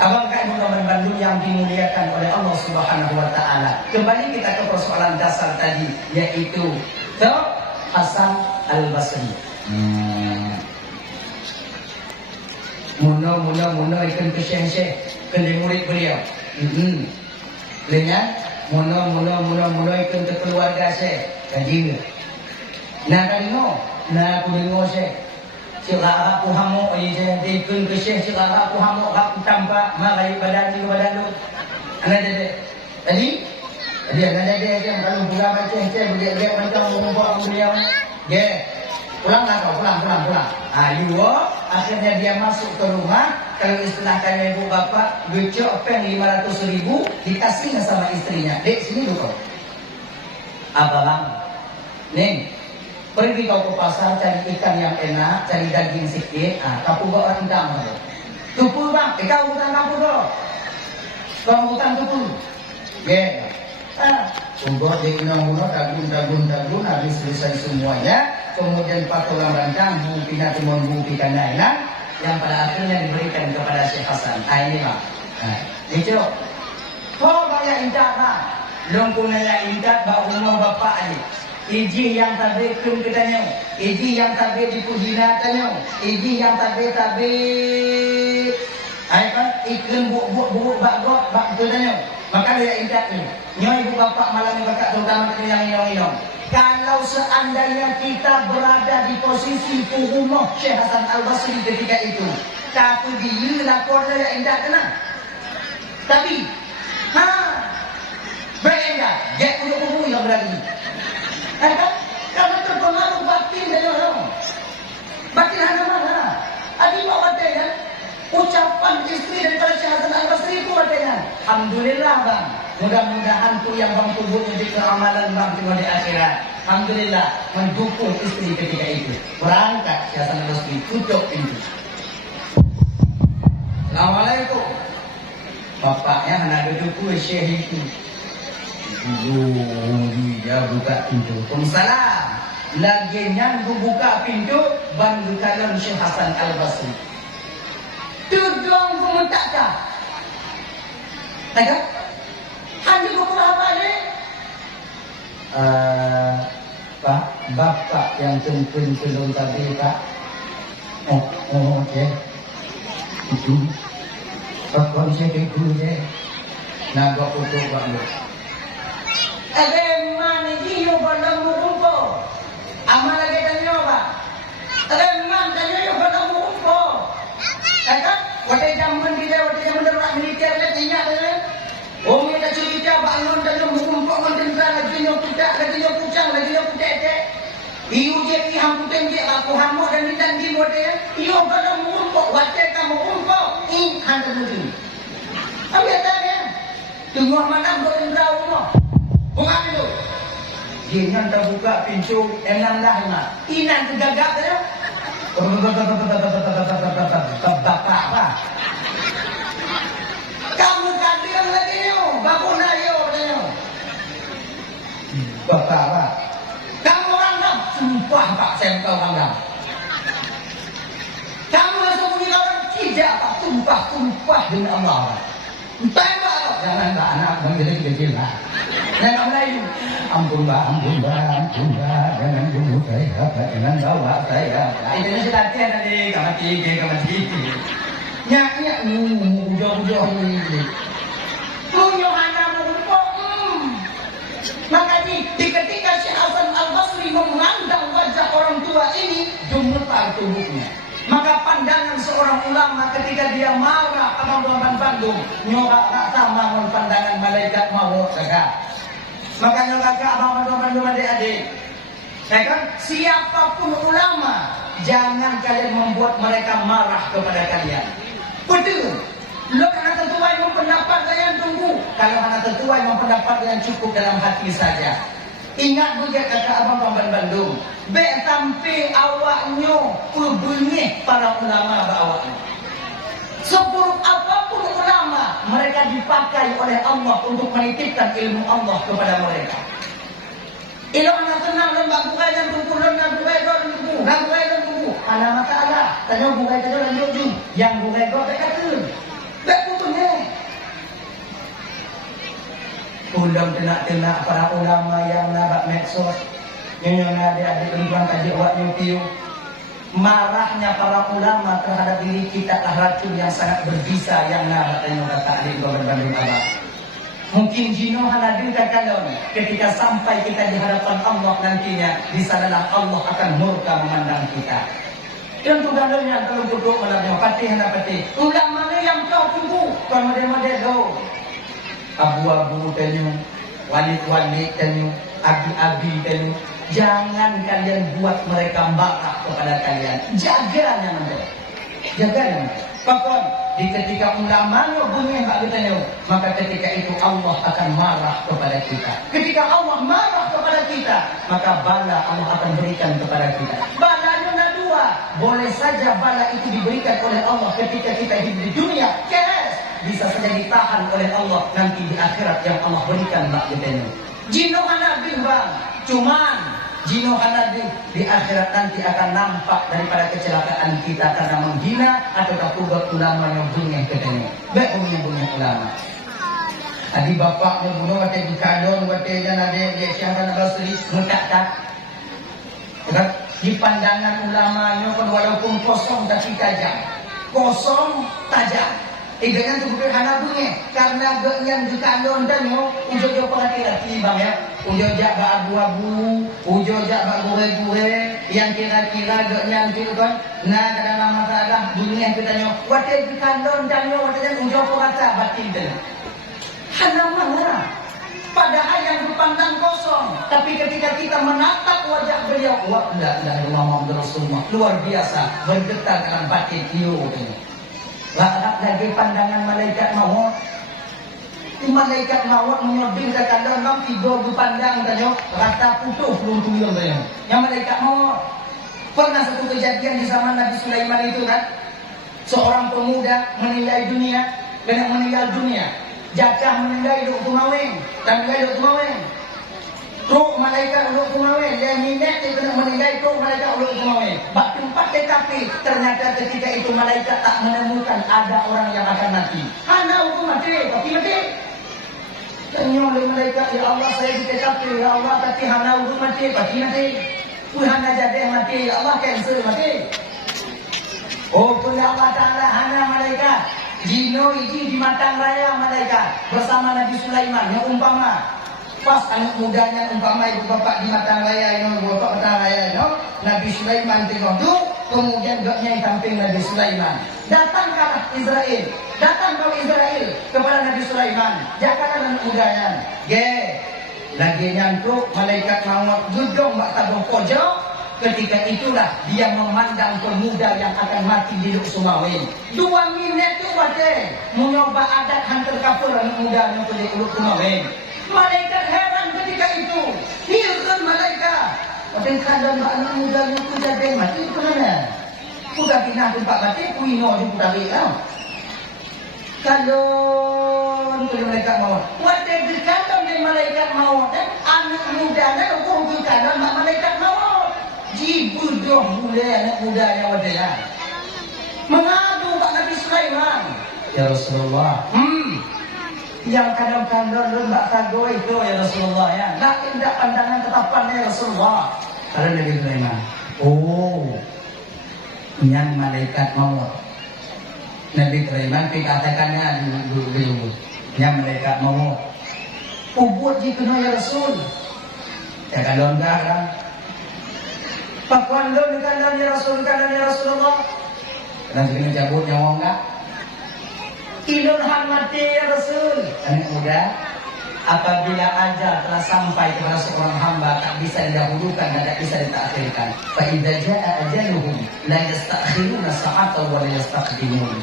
Abang Kak Muhammad Bandung yang dimuliakan oleh Allah Subhanahu Wa Taala. Kembali kita ke persoalan dasar tadi, yaitu Hasan Al Basri. Muna ikan kesyeng-syeng ke murid beliau. Dengan muna ikan ke keluarga saya. Kaji. Nah kalino, nah aku dengar saya. Sila aku hamuk je ikan kesyeng sila aku hamuk aku tampak marai badan lu. Ana jadi ana jadi yang kalau bulan macam dia macam membawa beliau. Ye. Pulang. Akhirnya dia masuk ke rumah. Kalau istilah kami ibu bapak, gecok pen 500.000 dikasih sama istrinya. Dek sini dulu. Apa bang? Neng, pergi kau ke pasar cari ikan yang enak, cari daging sikit. Kapu bawa rendang. Tupu bang, kau hutang kapu dulu. Kau hutang tupu. Ye. Tunggu dia dagun habis selesai semuanya. Kemudian pakai orang bandang, buktinya cuma buktikan lain yang pada akhirnya diberikan kepada Syekh Hasan. Ini pak. Itu. Kau banyak indah pak. Longkunanya indah bawa rumah bapak ni. Iji yang tabe kum katanya. Iji yang tabe dipujina katanya. Iji yang tabe. Kan iklim buk bak katanya. Maka dia indah ni. Nyo ibu bapak malam ni bakat terutama katanya yang inong. Kalau seandainya kita berada di posisi rumah Syekh Hasan Al Basri ketika itu, tapi dia lapornya yang indah kena. Tapi, berendah, dia punya umum yang berani. Karena terpengaruh batin dari orang. Batin mana? Adi bawa dia, ucapan istri daripada Syekh Hasan Al Basri itu katanya. Alhamdulillah bang. Mudah-mudahan tu yang bang kubur menjadi keamalan bang tengok di akhirat. Alhamdulillah mendukung istri ketika itu. Berangkat Syekh Hasan Al Basri tutup pintu. Assalamualaikum. Bapaknya hendak duduk Syekh itu. Dia buka pintu. Waalaikumsalam. Lagi yang buka pintu bantu kalian Syekh Hasan Al Basri. Tudung kumentakah? Tengok. Andi buku apa ni? Pak, bapak yang tumpun belum tadi pak. Okey. Itu. Bapak saya itu je. Nagok putuk bang. Mana jiyo pada mumpo. Amal lagi tanya apa? Man tanya yo pada mumpo. Kan? Wate zaman kita, wate zaman darurat militer lagi ingat kan? Oh kita cerita bangun tanya mumpo mentera lagi yo pucak, lagi yo pucang, lagi yo putek. Iu je hang puteng je aku hamok dan di wate. Yo pada mumpo, wate kamu mumpo. In hang temu. Ambil tanya. Tunggu mana berendra umur. Bukan itu. Jangan terbuka pintu enam dah. Inan tergagap saja. Bapak apa? Kamu kadiran lagi yo, bapak nayo tanya. Bapak apa? Kamu orang dah, sumpah Pak Sengkau orang dah. Kamu langsung punya orang tidak Pak, sumpah demi Allah. Tembak, jangan Mbak anak menjadi kecil lah. Jangan Melayu. Ampun Mbak, jangan bunuh saya, jangan bawa saya. Itu latihan tadi, kamar 3. Nyak, ujung ini. Munyohana mumpok. Maka di ketika Syekh Hasan Al-Basri memandang wajah orang tua ini, gemetar tubuhnya. Maka pandangan seorang ulama ketika dia marah abang-abang Bandung nyorak tak sama dengan pandangan malaikat maut saja. Maka nyorak abang-abang Bandung adik-adik. Kan? Siapapun ulama, jangan kalian membuat mereka marah kepada kalian. Betul. Lo karena tertuai mempendapat kalian tunggu. Kalau karena tertuai mempendapat kalian cukup dalam hati saja. Ingat juga kata abang Bandung. Bek sampai awaknya bunyi para ulama bawahnya. Seburuk apapun ulama, mereka dipakai oleh Allah untuk menitipkan ilmu Allah kepada mereka. Ilmu anak tenang lembak bukai dan tunggu lembak bukai dan tunggu. Ada masalah. Tanya bukai tanya lanjut yang bukai kau tak kata. Bek putusnya. Ulang tenak para ulama yang nabak medsos. Yang adik-adik perempuan kaji awaknya piu. Marahnya para ulama terhadap diri kita adalah racun yang sangat berbisa yang nabak tanya kata adik berbanding Allah. Mungkin jino hadir kalon ketika sampai kita di hadapan Allah nantinya, di sanalah Allah akan murka memandang kita. Yang tugandanya kalau duduk malamnya patih hendak patih. Ulama mana yang kau tunggu? Kau model-model do. Abu-abu tanya, wali-wali tanya, abi-abi tanya. Jangan kalian buat mereka marah kepada kalian. Jaganya mereka. Jaganya. Pakon di ketika ulamanya bunyi hak ditanya, maka ketika itu Allah akan marah kepada kita. Ketika Allah marah kepada kita, maka bala Allah akan berikan kepada kita. Balanya ada dua. Boleh saja bala itu diberikan oleh Allah ketika kita hidup di dunia. Yes. Bisa saja ditahan oleh Allah nanti di akhirat yang Allah berikan mbak ditanya. Jino anak bang. Cuman jino hanadi di akhirat nanti akan nampak daripada kecelakaan kita karena menghina atau takubah ulama yang punya katanya. Baik punya ulama. Adi bapaknya bunuh kata di kadon kata yang ada di Syekh Hasan Al-Basri tak. Di pandangan ulamanya pun walaupun kosong tapi tajam. Kosong tajam. Jangan tubuh hanabunya karena yang di kadon dan ujo perhati-hati bang ya. Ujo jak abu-abu, ujo jak gure-gure yang kira-kira yang itu kan. Nah dalam masalah dunia kita nyo, wadah di kadon dan wadah ujo perhati batin dan. Hanamana. Padahal yang dipandang kosong, tapi ketika kita menatap wajah beliau, wah Muhammad Rasulullah luar biasa bergetar dalam batin iyo. Bahkan lagi pandangan malaikat maut. Malaikat maut menyoding ke kadang tidur dipandang tanya rata putus belum tuyul tanya. Yang malaikat maut pernah satu kejadian di zaman Nabi Sulaiman itu kan, seorang pemuda meninggal dunia, kena meninggal dunia. Jatah meninggal duk tumaweng, dan meninggal duk tumaweng. Truk malaikat duk tumaweng, dia minat dia kena meninggal truk malaikat duk tumaweng. Bak tempat TKP, ternyata ketika itu malaikat tak menemukan ada orang yang akan mati. Hana hukum mati, tapi mati. Tanya oleh malaikat, ya Allah saya di TKP, ya Allah tapi hana hukum mati, tapi mati. Hana jadi mati, ya Allah cancel mati. Oh pun Allah Ta'ala hana malaikat. Jino ini di matang raya malaikat bersama Nabi Sulaiman yang umpama pas anak mudanya umpama ibu bapak di matang raya ini bapak matang raya ini Nabi Sulaiman tengok tu kemudian gaknya samping Nabi Sulaiman datanglah Israel kepada Nabi Sulaiman jangan anak mudanya lagi nyantuk malaikat maut duduk mak tabung pojok. Ketika itulah dia memandang pemuda yang akan mati di Luk Sumawin. 2 minit tu baca. Mencoba adat hantar kapal anak muda yang pergi ke Luk Sumawin. Malaikat heran ketika itu. Hirkan malaikat. Padahal kadang anak muda yang tu jadi mati itu mana? Sudah pindah tempat mati, kuino di putari kan? Kalau malaikat maut. Wadah kalau malaikat maut. Anak muda yang hukum kalau malaikat maut. Jibudoh mulai anak muda yang ada mengadu Pak Nabi Sulaiman ya Rasulullah yang kadang-kadang lembak sago itu ya Rasulullah ya nak indah pandangan tetapan ya Rasulullah kalau Nabi Sulaiman yang malaikat maut Nabi Sulaiman dikatakannya dulu yang malaikat maut ubud jikuna ya Rasul ya kalau enggak kan Pakuan lon kandang ya Rasulullah. Dan segini cabut nyawa enggak? Ilun hamati ya Rasul. Anak muda, apabila ajal telah sampai kepada seorang hamba tak bisa didahulukan dan tak bisa ditakhirkan. Fa idza jaa ajaluhum la yastakhiruna sa'atan wa la yastaqdimun.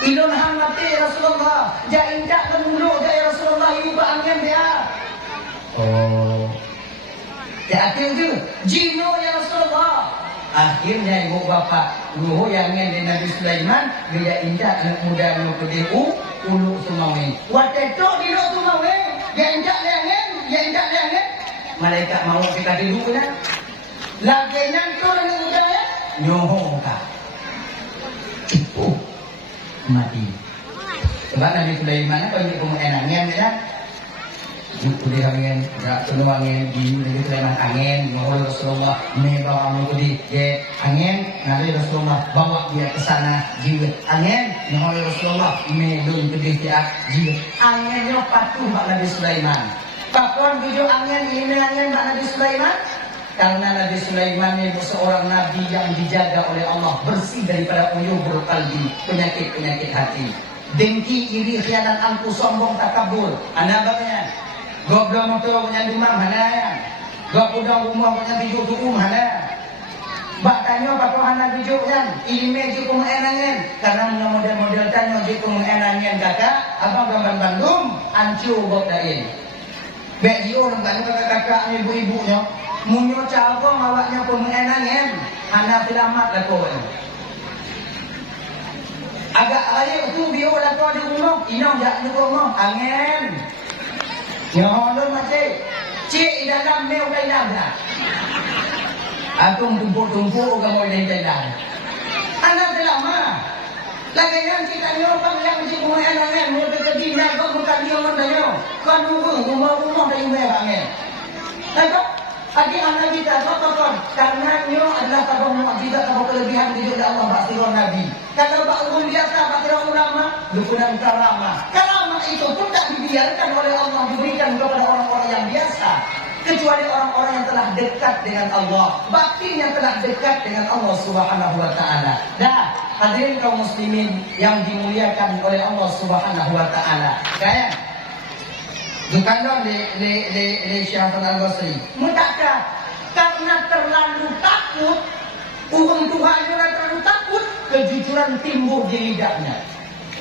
Ilun hamati ya Rasulullah. Jaindak menuluk ya Rasulullah ibu angin dia. Ya akhirnya Jino ya Rasulullah. Akhirnya ibu bapa Luhu yang ingin Nabi Sulaiman dia injak anak muda yang kedua Ulu Sumawin. Waktu itu di Ulu Sumawin dia injak leangin malaikat mau kita dulu kan. Lagi nyantu anak muda ya nyoho kah mati. Sebab Nabi Sulaiman apa yang kemudian ya Kudi angin, gak tunu angin, di Nabi Sulaiman angin, mohon Rasulullah membawa mengudi angin, Nabi Rasulullah bawa dia ke sana jiwa angin, mohon Rasulullah melun ke dia jiwa anginnya patuh Pak Nabi Sulaiman. Pakuan tujuh angin ini angin Pak Nabi Sulaiman karena Nabi Sulaiman itu seorang nabi yang dijaga oleh Allah bersih daripada uyubul qalbi, penyakit hati, dengki, iri, khianat, angku, sombong, takabur, anabaknya. Gak belum motor punya rumah mana ya? Gak punya rumah punya tidur tu mana? Bak tanya apa hana tidur kan? Ilmu je pengenangan karena model-model tanya je pengenangan kakak, abang gambar Bandung, ancu bok dain. Bek dia orang Bandung kakak ni ibu-ibunya, munyo cabang awaknya pengenangan, hana selamat lah kau. Agak raya tu dia lah kau di rumah, inang jak di rumah, angin. Ya Allah macam cik dalam mel dalam dah. Aku tumpuk-tumpuk kamu dalam. Anak lama. Lagi yang kita nyopang yang cik anak-anak mau berkedina kau bukan dia mandanya. Kau nunggu rumah-rumah dari merahnya. Tengok adik anak kita apa karena nyo adalah tabung mukjizat atau kelebihan hidup Allah Rasulullah Nabi. Kalau bak biasa bak ulama dukungan karamah. Karamah itu pun tak dibiarkan oleh Allah diberikan kepada orang-orang yang biasa, kecuali orang-orang yang telah dekat dengan Allah, batin yang telah dekat dengan Allah Subhanahu wa taala. Dah, hadirin kaum muslimin yang dimuliakan oleh Allah Subhanahu wa taala. Kayak bukan di Syekh Hasan Al-Basri. Mutakah karena terlalu takut, Tuhan terlalu takut, kejujuran timbul di lidahnya.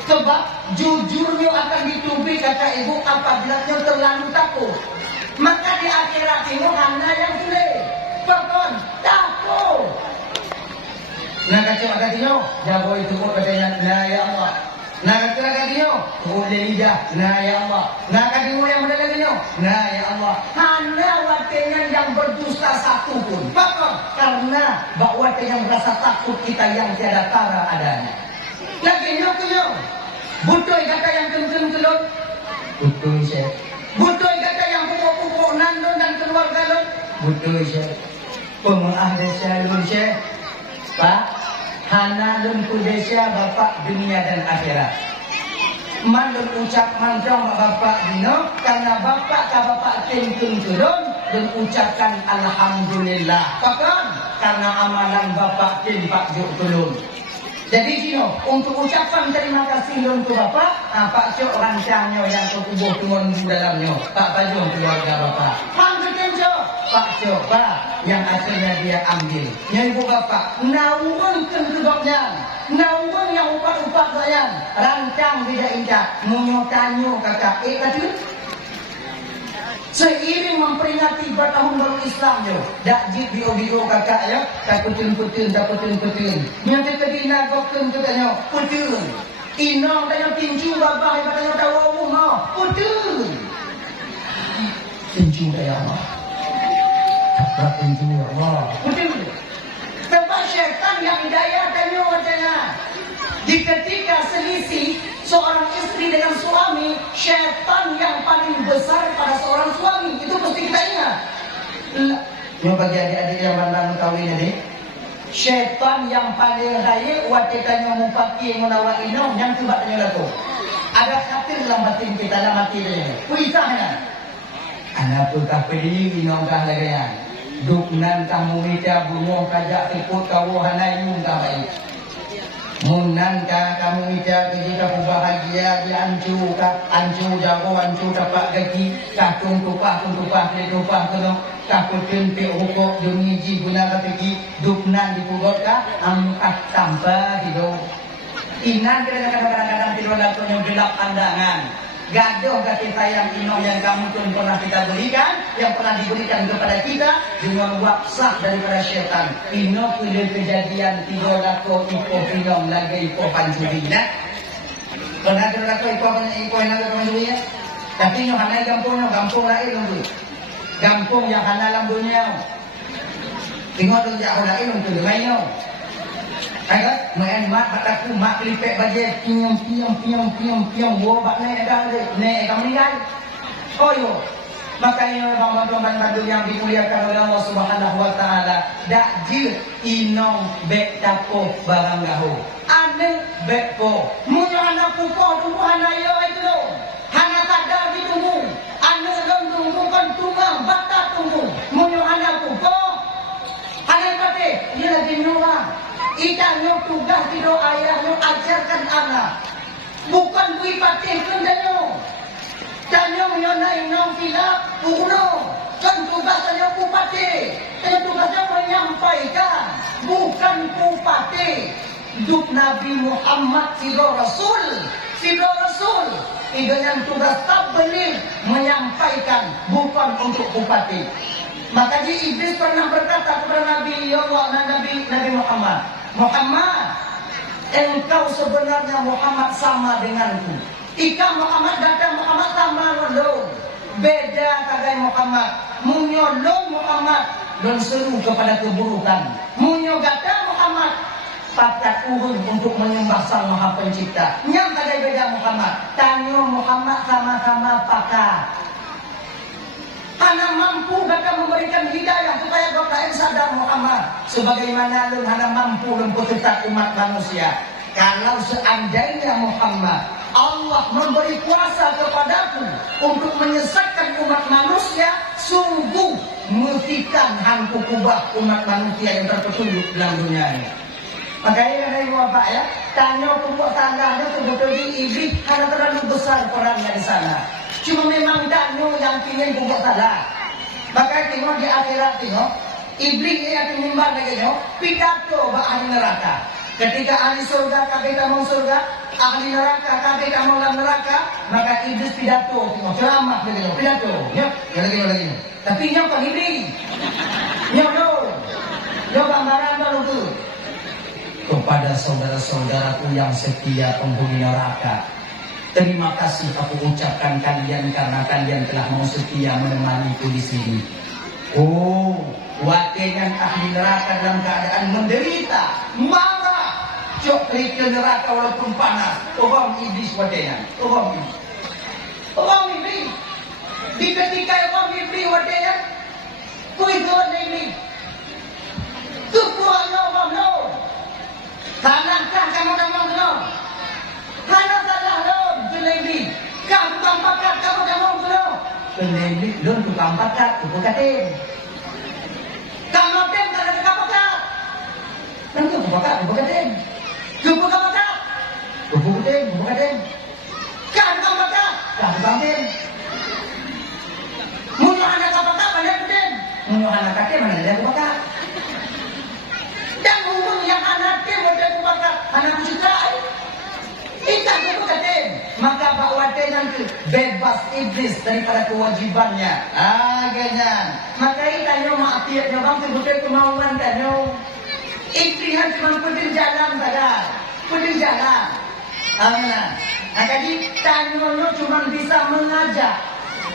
Sebab jujurnya akan ditubi kata ibu apabila dia terlalu takut. Maka di akhirat ini hanya yang boleh. Bahkan takut. Nah kata-katanya jago itu pun katanya nah ya Allah. Nah kata-katanya boleh lidah nah ya Allah. Nah kata-katanya yang mendengarnya nah ya Allah. Hanya waktunya yang berdusta satu pun. Bahkan karena bahwa yang rasa takut kita yang tiada tara adanya. Lagi nyoknya butuh kata yang kenceng-kenceng butuh saya. Butuh kata yang pupuk-pupuk nandun dan keluar galon butuh saya. Pemaaf dan shalun saya. Pak hana lum kudesya bapak dunia dan akhirat. Man lum ucap mantra bapak dino karena bapak ka bapak tentun turun dan ucapkan alhamdulillah. Bahkan karena amalan bapak timpak juk turun. Jadi Cino, untuk ucapan terima kasih untuk Bapak, Pak Cok rancangnya yang ketubuh tumun di dalamnya, Pak Bajong keluarga Bapak. Mangketin Cok, Pak Cok, Pak, yang akhirnya dia ambil. Yang Ibu Bapak, naungan keduduknya, naungan yang upat-upat saya, rancang tidak indah, munyotanyo kakak, tadi. Seiring memperingati bertahun baru Islamnya, dak jip bio kakak ya, tak putun, tak putun. Nyata tadi nagokkan katanya, putun. Inong tanya tinju babah, katanya tahu mau, putun. Tinju ya Allah. Tak tinju ya Allah. Putun. Sebab syaitan yang hidayah tanya wajahnya. Di ketika selisih seorang istri dengan suami, syaitan yang paling besar pada seorang suami itu mesti kita ingat. Yang bagi adik-adik yang bandang kawin adik, syaitan yang paling raya watikanya mupaki menawa inom yang coba tanya laku. Ada khatir dalam batin kita, dalam hati dia. Kuitahnya. Anak tu kah pedih inom kah lagayan. Duknan kamu mita bungo kajak tiput kawu hanai mung kah baik. Munan ka kamu ija ketika ku bahagia di ancu jago ancu dapat gaji kakung tupah di tupah keno kakung tempe hukuk duniji guna katiki duknan di pugot ka angkat tambah hidup inan kadang-kadang tidur laku yang gelap pandangan gaduh kasih sayang ino yang kamu pun pernah kita berikan, yang pernah diberikan kepada kita dengan waksah daripada syaitan. Ino pilih kejadian tiga lako ipo pinong lagi ipo panjurinya. Pernah tiga lako ipo yang lagi panjurinya. Tapi ino hanai gampung lain dulu. Gampung yang hana lambunya. Tengok tu jak lain untuk dengannya. Ayat main mat bataku mak lipek baje piang wo bak naik dah naik kami kan oh yo makanya bang yang dimuliakan oleh Allah Subhanahu wa taala dak jil inong bek tapo barang gaho ane beko munyo anak pupo tunggu hana yo itu lo hana tada ditunggu ane tunggu kan tunggang batak tunggu munyo anak pupo hana kate dia lagi nyoba Itanya tugas tidur ayahnya ajarkan anak. Bukan bui patih kendanya. Tanya mengenai nom filap uno. Kan tugasnya bupati. Dan tugasnya menyampaikan. Bukan bupati. Hidup Nabi Muhammad Siro Rasul. Itu yang tugas tabligh menyampaikan. Bukan untuk bupati. Maka Iblis pernah berkata kepada Nabi Allah dan Nabi Muhammad, engkau sebenarnya Muhammad sama denganku. Ika Muhammad datang Muhammad sama lo. Beda kagai Muhammad. Munyo lo Muhammad dan seru kepada keburukan. Munyo gata Muhammad pakat urun untuk menyembah Sang Maha Pencipta. Nyam kagai beda Muhammad. Tanyo Muhammad sama-sama pakat. Hana mampu kata memberikan hidayah supaya kau lain sadar Muhammad. Sebagaimana lu hana mampu memperketat umat manusia. Kalau seandainya Muhammad Allah memberi kuasa kepadaku untuk menyesatkan umat manusia, sungguh mestikan hangku kubah umat manusia yang terpetunjuk dalam dunia ini. Makanya dari Bapak ya, tanya pupuk tangganya sebetulnya Iblis karena terlalu besar perannya di sana. Cuma memang danyo yang ingin pupuk salah. Maka tengok di akhirat tengok, Iblis yang menimbang lagi tengok, pidato bah ahli neraka. Ketika ahli surga KPK mau surga, ahli neraka KPK mau neraka, maka Iblis pidato tengok, ceramah lagi tengok, pidato. Ya lagi. Tapi nyapa Iblis. Yo gambaran baru tu. Kepada saudara-saudaraku yang setia penghuni neraka, terima kasih aku ucapkan kalian karena kalian telah mau setia menemaniku di sini. Oh, watengan ahli neraka dalam keadaan menderita, marah, coklik ke neraka walaupun panas. Orang iblis watengan, orang iblis. Di ketika orang iblis watengan, kuih tuan iblis. Tukuannya orang no. Kelebih lun tukang pakat, tuku katin. Kamu tem tak ada tukang pakat. Nanti tuku pakat, tuku katin. Tuku pakat, tuku katin, tuku katin. Kau tukang pakat, kau tukang katin. Munyuk anak pakat, mana katin? Munyuk anak katin, mana dia tukang pakat? Dan umum yang anak katin, mana tukang pakat? Anak juga. Kita tuku katin. Maka bakwate nanti bebas iblis daripada kewajibannya. Ganyan. Maka itanya maafiyatnya bang betul kemauan tanya. Ikhtiar cuma putih jalan saja. Putih jalan. Nah, jadi tanya cuma bisa mengajak,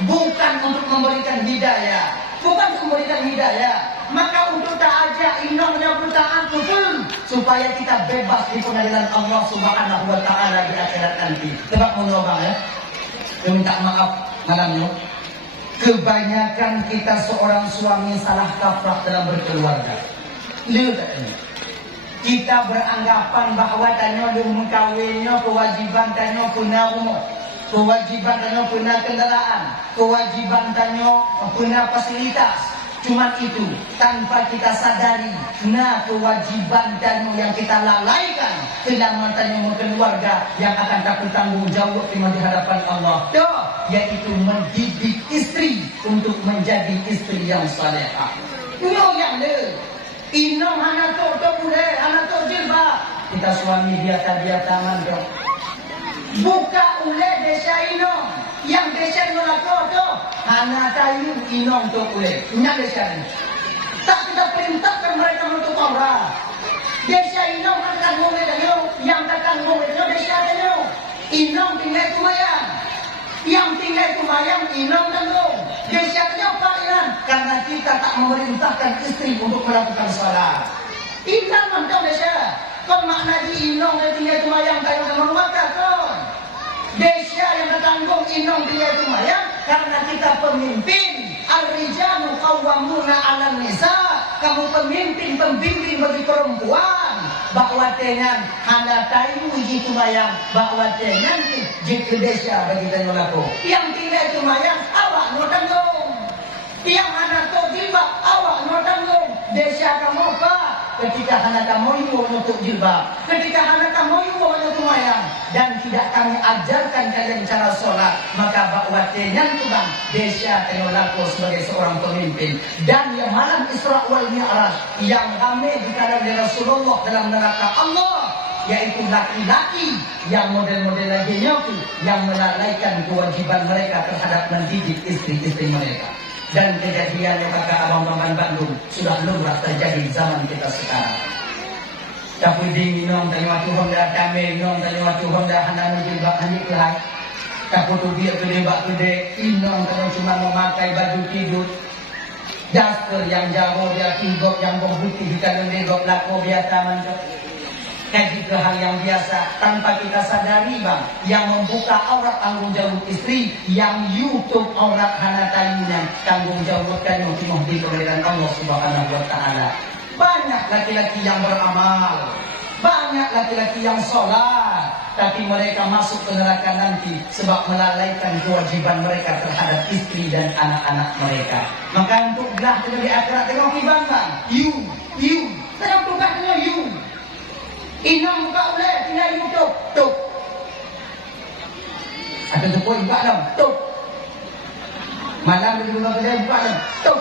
bukan untuk memberikan hidayah. Bukan untuk memberikan hidayah. Maka untuk tak ajak indahnya pertahan betul supaya kita bebas di pengadilan Allah Subhanahu wa taala di akhirat nanti. Sebab mau bang ya. Saya minta maaf malamnya. Kebanyakan kita seorang suami salah kaprah dalam berkeluarga. Lihat ini. Kita beranggapan bahwa tanya mengkawinnya kewajiban tanya punya rumah. Kewajiban tanya punya kendaraan. Kewajiban tanya punya fasilitas. Cuma itu, tanpa kita sadari, nah kewajiban dan yang kita lalaikan keselamatan keluarga yang akan dapat tanggung jawab di hadapan Allah. Yaitu mendidik istri untuk menjadi istri yang salehah. Ini yang le, inong anak tu boleh, anak tu jilbab. Kita suami biasa tangan dong. Buka ule desa inong. Yang desa nolak tu, anak kayu inong tu ule. Ini desa ini. Tak kita perintahkan mereka untuk orang. Desa inong kan tanggung mereka, yang tak tanggung mereka desa mereka. Inong tinggal kumayang. Yang tinggal kumayang inong tanggung. Desa mereka parian. Karena kita tak memerintahkan istri untuk melakukan salat. Inong mantap desa. Kau makna di inong yang tinggal kumayang kayu sama rumah kan? Desa yang tertanggung inong tinggal kumayang karena kita pemimpin. Ar-rijalu qawwamuna 'alan nisa. Kamu pemimpin, pembimbing bagi perempuan. Bahwa dengan hana tayu uji kumayang, bahwa dengan jika desa bagi tanolaku. Yang tinggal kumayang awak no tanggung. Yang hana tu jilbab awak no tanggung. Desa kamu apa? Ketika hana kamu ibu untuk jilbab, ketika hana kamu ibu untuk kumayang, dan tidak kami ajarkan kalian cara sholat, maka bakwatenya tukang desa tenolaku sebagai seorang pemimpin. Dan yang malam Isra wal Mi'raj yang ramai dikatakan Rasulullah dalam neraka Allah, yaitu laki-laki yang model-model lagi nyoki yang melalaikan kewajiban mereka terhadap mendidik istri-istri mereka. Dan kejadian yang kata Abang Maman Bandung sudah lumrah terjadi zaman kita sekarang. Tapi di minum tanya waktu honda damai minum tanya waktu honda hana jilbab hanik lai. Tapi tu dia tu lembak tu dek minum tanya cuma memakai baju tidur. Daster yang jauh dia tinggal yang putih kalau dia laku biasa mancap. Kaji ke hal yang biasa tanpa kita sadari bang, yang membuka aurat tanggung jawab istri, yang YouTube aurat hana tayunan tanggung jawab kan yang di pengadilan Allah Subhanahu wa taala. Banyak laki-laki yang beramal, banyak laki-laki yang sholat, tapi mereka masuk ke neraka nanti sebab melalaikan kewajiban mereka terhadap istri dan anak-anak mereka. Maka untuk belah di akhirat tengok ibang bang, you, tengok tukar tengok you. Inang buka boleh, tinggal ibu tuk. Ada tu poin buka dong, tuk. Malam di rumah kerja buka dong, tuk.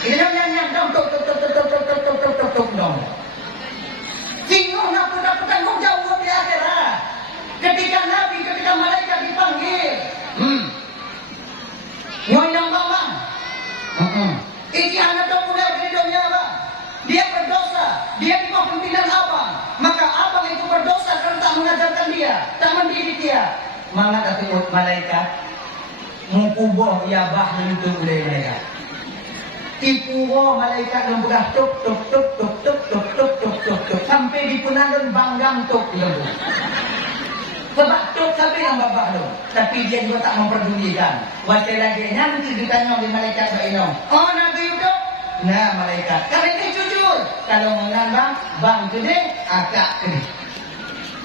Kita nyanyi dong, tuk dong. Bingung nak tanggung jawab di akhirat. Ketika Nabi, ketika malaikat dipanggil, ngoyang bang. Ini anak dong mulai dari dunia bang. Dia berdosa, dia di bawah pimpinan abang. Maka abang itu berdosa karena tak mengajarkan dia, tak mendidik dia. Maka kata malaikat, mengubah ia bah itu oleh mereka. Tipu malaikat membuka tuk sampai di penandun banggang tuk lembu. Sebab tuk sampai yang babak tu. Tapi dia juga tak memperdulikan. Waktu lagi nanti ditanya oleh malaikat berinom. Oh Nabi Yudhok. Nah malaikat, kalian ini jujur. Kalau menambang bang gede, agak gede.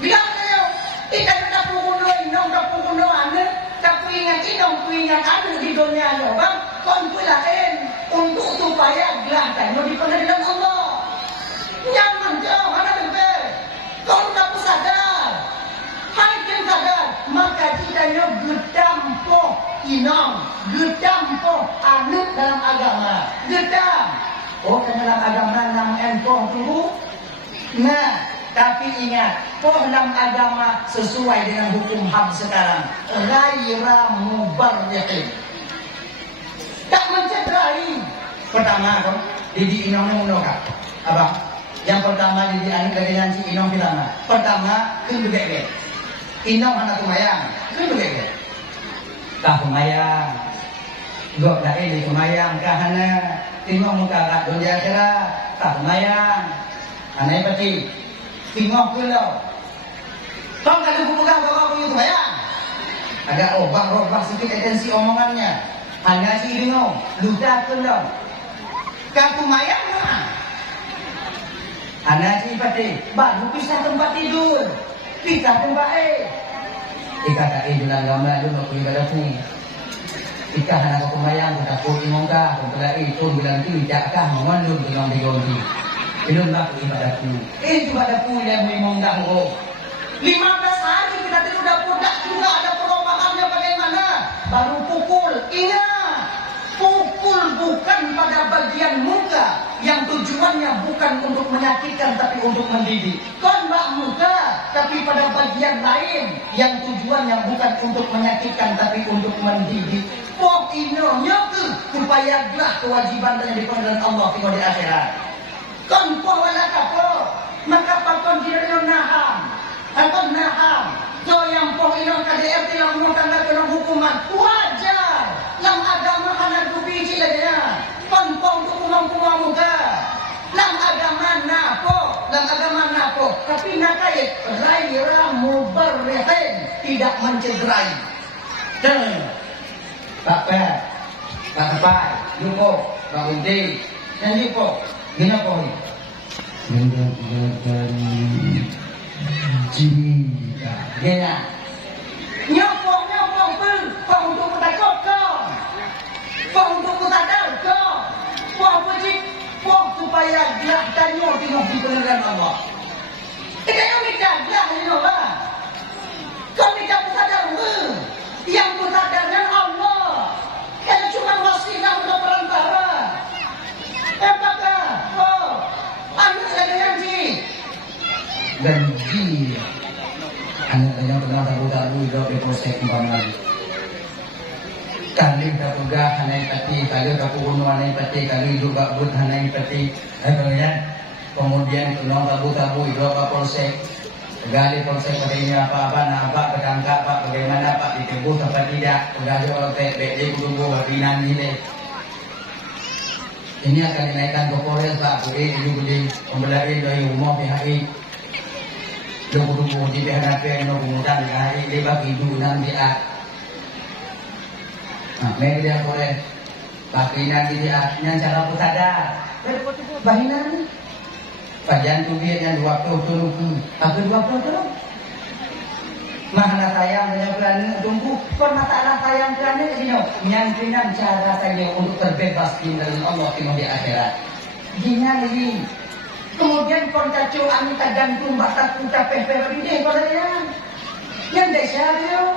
Bilang saya, kita tak pukul inong, tak pukul ane, tak kuingat inong kuingat anu di dunia nyo bang kon pulain untuk supaya gelahkan di pengadilan Allah. Nyaman jauh mana bebe. Kau tak sadar. Hai kan sadar. Maka kita nyo gedampoh inong, gedampoh anu dalam agama. Gedam. Oh, dalam agama nama enpoh tuh. Nah, tapi ingat, poh dalam agama sesuai dengan hukum HAM sekarang. Ghaira mubarrihin. Tak mencederai. Pertama, dong, Didi Inong menolak. Abang, yang pertama Didi Ani dengan si Inong pertama. Pertama, kendugek. Inong anak kumayang, kendugek. Kah kumayang. Gok dah ini kumayang kahana. Tengok muka kat dunia akhirat. Kah kumayang. Anai pati. Tengok pulau. Kau kalau pegang bawa punya kumayang. Agak obang-obang sedikit atensi omongannya. Hanya si Inong, ludah pulau. Kah kumayang mah. Anak si pati. Baru pisah tempat tidur. Pisah tempat Ika tak jualan gambar lu nak pergi pada pun. Ika anak kumayang kita pun ingongkah, kumpulan itu bilang tu jakkah mengandung dengan digonti. Belum nak pergi pada pun. Juga ada pun yang mengongkah oh. 15 hari kita tidur dapur tak juga ada perubahannya bagaimana? Baru pukul. Ingat, pukul bukan pada bagian muka yang tujuannya bukan untuk menyakitkan tapi untuk mendidik. Kon bak muka tapi pada bagian lain yang tujuannya bukan untuk menyakitkan tapi untuk mendidik. Pok inonya ke supaya gelah kewajiban yang dipanggil Allah di akhirat. Kon poh wala kapo maka pakon kira naham atau naham. So yang poh ino KDRT yang mengutangkan dalam hukuman wajar. Lam agama anak biji lagi kon poh untuk kumang-kumang muka. Lam agama napo tapi nakait ghaira mubarrihin, tidak mencederai. Tak Pak Yuko, Pak Unti, dan Yuko, gina po ni. Menjaga jika Gina. Nyopong pun, Pak untuk takut kau, Pak untuk takut kau, Pak wajib, Pak supaya gelap tanya tengok di pengadilan Allah. Kita yang minta gelap ni Allah. Kau minta sadar yang sadarnya Allah. Kan cuma wasilah untuk perantara. Apakah? Oh, anak lagi janji. Janji anak yang pernah tahu hidup di proses kembali. Kali dah pegah hanai pati, kali dah pun hanai pati, kali juga but hanai pati. Ya. Kemudian kenal tabu hidup ke polsek. Gali polsek katanya apa-apa, nampak ketangkap Pak, bagaimana Pak, ditembus apa tidak, udah jual TPD tunggu wabinan ini. Ini akan dinaikkan ke Polres Pak, Budi pembelari dari umum PHI. Tunggu di PHP yang mengutan PHI, dia bagi dunan dia. Nah, mereka dia boleh baginan dia, yang cara putada. Bahinan Pajan tu dia yang 20 turun. Aku 20 turun. Mana sayang dengan kerana tunggu. Kau masalah sayang kerana ini. Yang kena cara saya untuk terbebas di dalam Allah di akhirat. Gina lagi. Kemudian kau cacu ani tak gantung batas puncak pepper ini. Kau yang desa dia.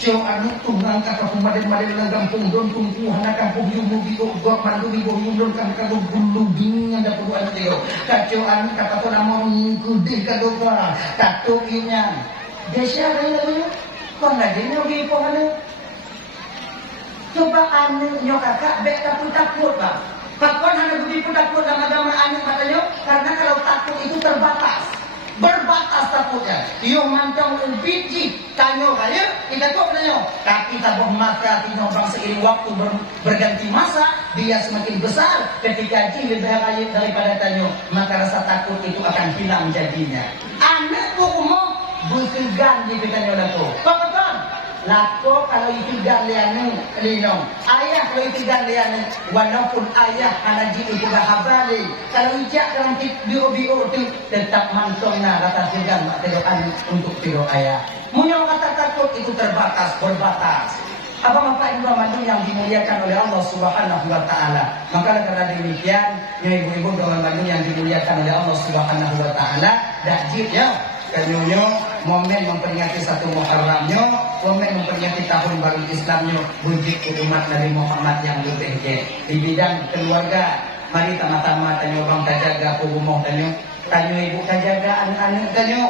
Ceo anu tunggang kata pemaden-maden dalam kampung don tungku hana kampung yumu bigo gok mandu bigo yundon kan kado bulu ding yang dapat buat dia. Kacau anu kata tu nama ngudi kado pa. Tato inya. Desa ada lagi. Kau lagi nyogi po anu. Coba anu nyokak bek takut Pak. Pakon hana budi pun takut dalam agama anu katanya karena kalau takut itu terbatas. Berbatas takutnya. Iyo mantang biji tanyo kaya kita kok tanyo. Tapi tabah maka tino bang seiring waktu berganti masa dia semakin besar ketika jin lebih kaya daripada tanyo maka rasa takut itu akan hilang jadinya. Anak pokoknya berkegan di tanyo datu. Kapan? lako kalau itu galianu linong. Ayah kalau itu galianu, walaupun ayah hanaji itu habari. Kalau ijak dalam bio-bio itu tetap mantongna kata segan mak terokan untuk tiro ayah. Munyong kata takut itu terbatas, berbatas. Bapak Ibu Ramadan yang dimuliakan oleh Allah Subhanahu wa taala. Maka karena demikian, ya ibu-ibu Ramadan yang dimuliakan oleh Allah Subhanahu wa taala, dakjit ya. Kanyonyo momen memperingati satu Muharramnya, momen memperingati tahun baru Islamnya, bujuk umat Nabi Muhammad yang lebih di bidang keluarga. Mari tama-tama tanyo bang tajaga rumah tanyo ibu tajaga anak-anak tanyo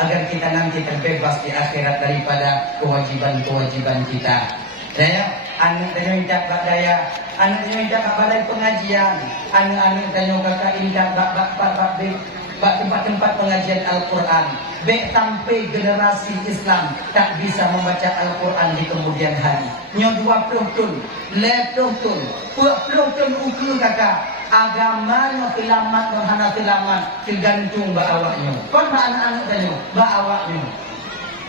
agar kita nanti terbebas di akhirat daripada kewajiban-kewajiban kita. Daya, anak tanyo indak bak daya, anak tanyo indak bak balai pengajian, anak-anak tanyo kakak indak bak tempat-tempat pengajian Al-Quran. Baik sampai generasi Islam tak bisa membaca Al-Quran di kemudian hari. Nyo 20 tahun, 10 tahun, 20 tahun ukur kakak. Agama no selamat no hana selamat tergantung ba awaknya. Kon ba anak-anak tanyo, ba awaknya.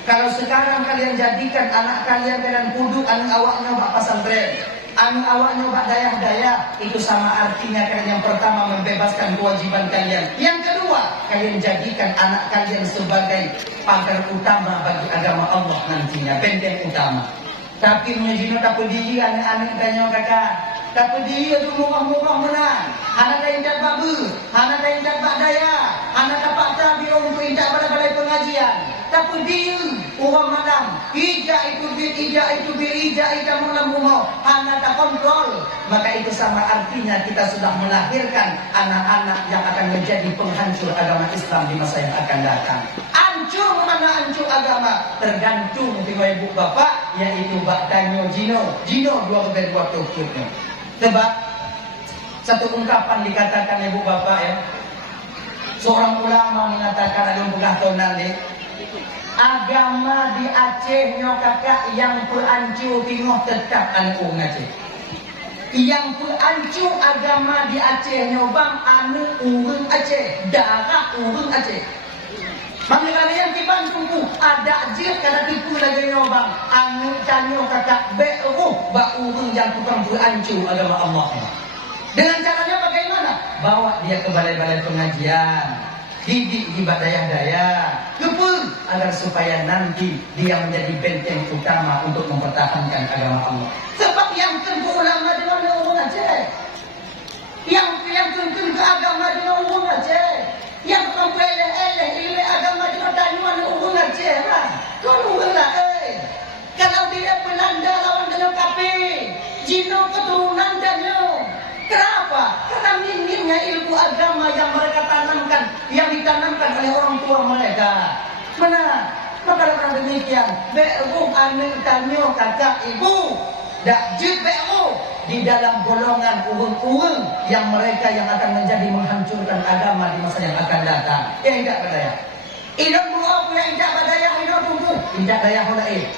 Kalau sekarang kalian jadikan anak kalian dengan kudu anak awaknya bak pesantren, anak awaknya bak daya-daya, itu sama artinya kalian yang pertama membebaskan kewajiban kalian. Yang kedua, kalian jadikan anak kalian sebagai pagar utama bagi agama Allah nantinya, benteng utama. Tapi menyajino tak pedih anak-anak tanyo kakak. Tapi dia tu murah-murah menang. Hana dah indak babu, hana dah indak bak daya, hana dapat tabi untuk indak balai-balai pengajian. Tapi dia orang malam, ija itu malam rumah, hana tak kontrol. Maka itu sama artinya kita sudah melahirkan anak-anak yang akan menjadi penghancur agama Islam di masa yang akan datang. Hancur mana hancur agama tergantung dengan ibu bapak, yaitu bak tanyo Jino 22 tukutnya. Sebab satu ungkapan dikatakan ibu bapak ya, seorang ulama mengatakan ada pegah tonan deh, agama di Aceh nyo kakak yang perancur tengah tetap anu Aceh. Yang perancur agama di Aceh nyo bang anu urang Aceh, darah urang Aceh. Maka kalian di Bandungku ada jil kada tipu lagi nyobang anu tanyo kakak beruh ba urang yang tukang berancur agama Allah. Dengan caranya bagaimana? Bawa dia ke balai-balai pengajian, didik di daya-daya, kepul agar supaya nanti dia menjadi benteng utama untuk mempertahankan agama Allah. Sebab yang tentu ulama dengan orang Aceh, yang tentu ke agama dengan orang Aceh. Yang eleh agama di pertanyaan orang Aceh lah. Kau orang lah kalau dia Belanda lawan dengan kafir, Jino keturunan danyo. Kenapa? Karena minimnya ilmu agama yang mereka tanamkan, yang ditanamkan oleh orang tua mereka. Mana? Maka dengan demikian, be'ruh amin tanyo kakak ibu, dak jid be'ruh di dalam golongan urung-urung yang mereka yang akan menjadi menghancurkan agama di masa yang akan datang. Ya tidak berdaya. Idam buah pula tidak berdaya, idam tunggu. Tidak daya holain.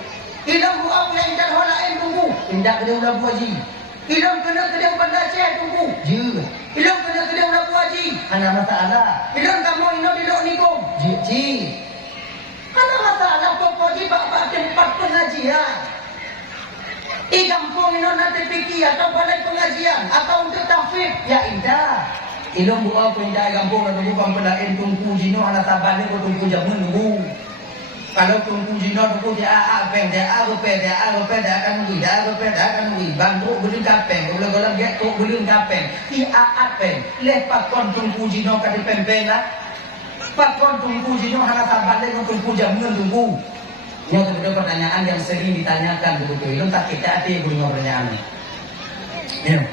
Idam buah pula tidak holain tunggu. Tidak kena ulah buaji. Idam kena benda cek tunggu. Je. Idam kena ulah buaji. Ana masalah. Idam kamu ino dilok nikum. Je. Ana masalah pokoknya bak tempat pengajian. Kampung ini nanti fikir atau balai pengajian atau untuk tahfiz ya indah. Ilmu buat pindah kampung atau bukan pelain tunggu jino anak tabane ko tunggu jamun nunggu. Kalau tunggu jino tunggu dia apa dia akan nunggu bantu beli kapeng boleh get ko beli kapeng dia apa lepas kon tunggu jino kadi pempena pak kon tunggu jino anak tabane ko tunggu jamun nunggu. Ini ada pertanyaan yang sering ditanyakan begitu. Itu tak kita hati punya pertanyaan. Ya.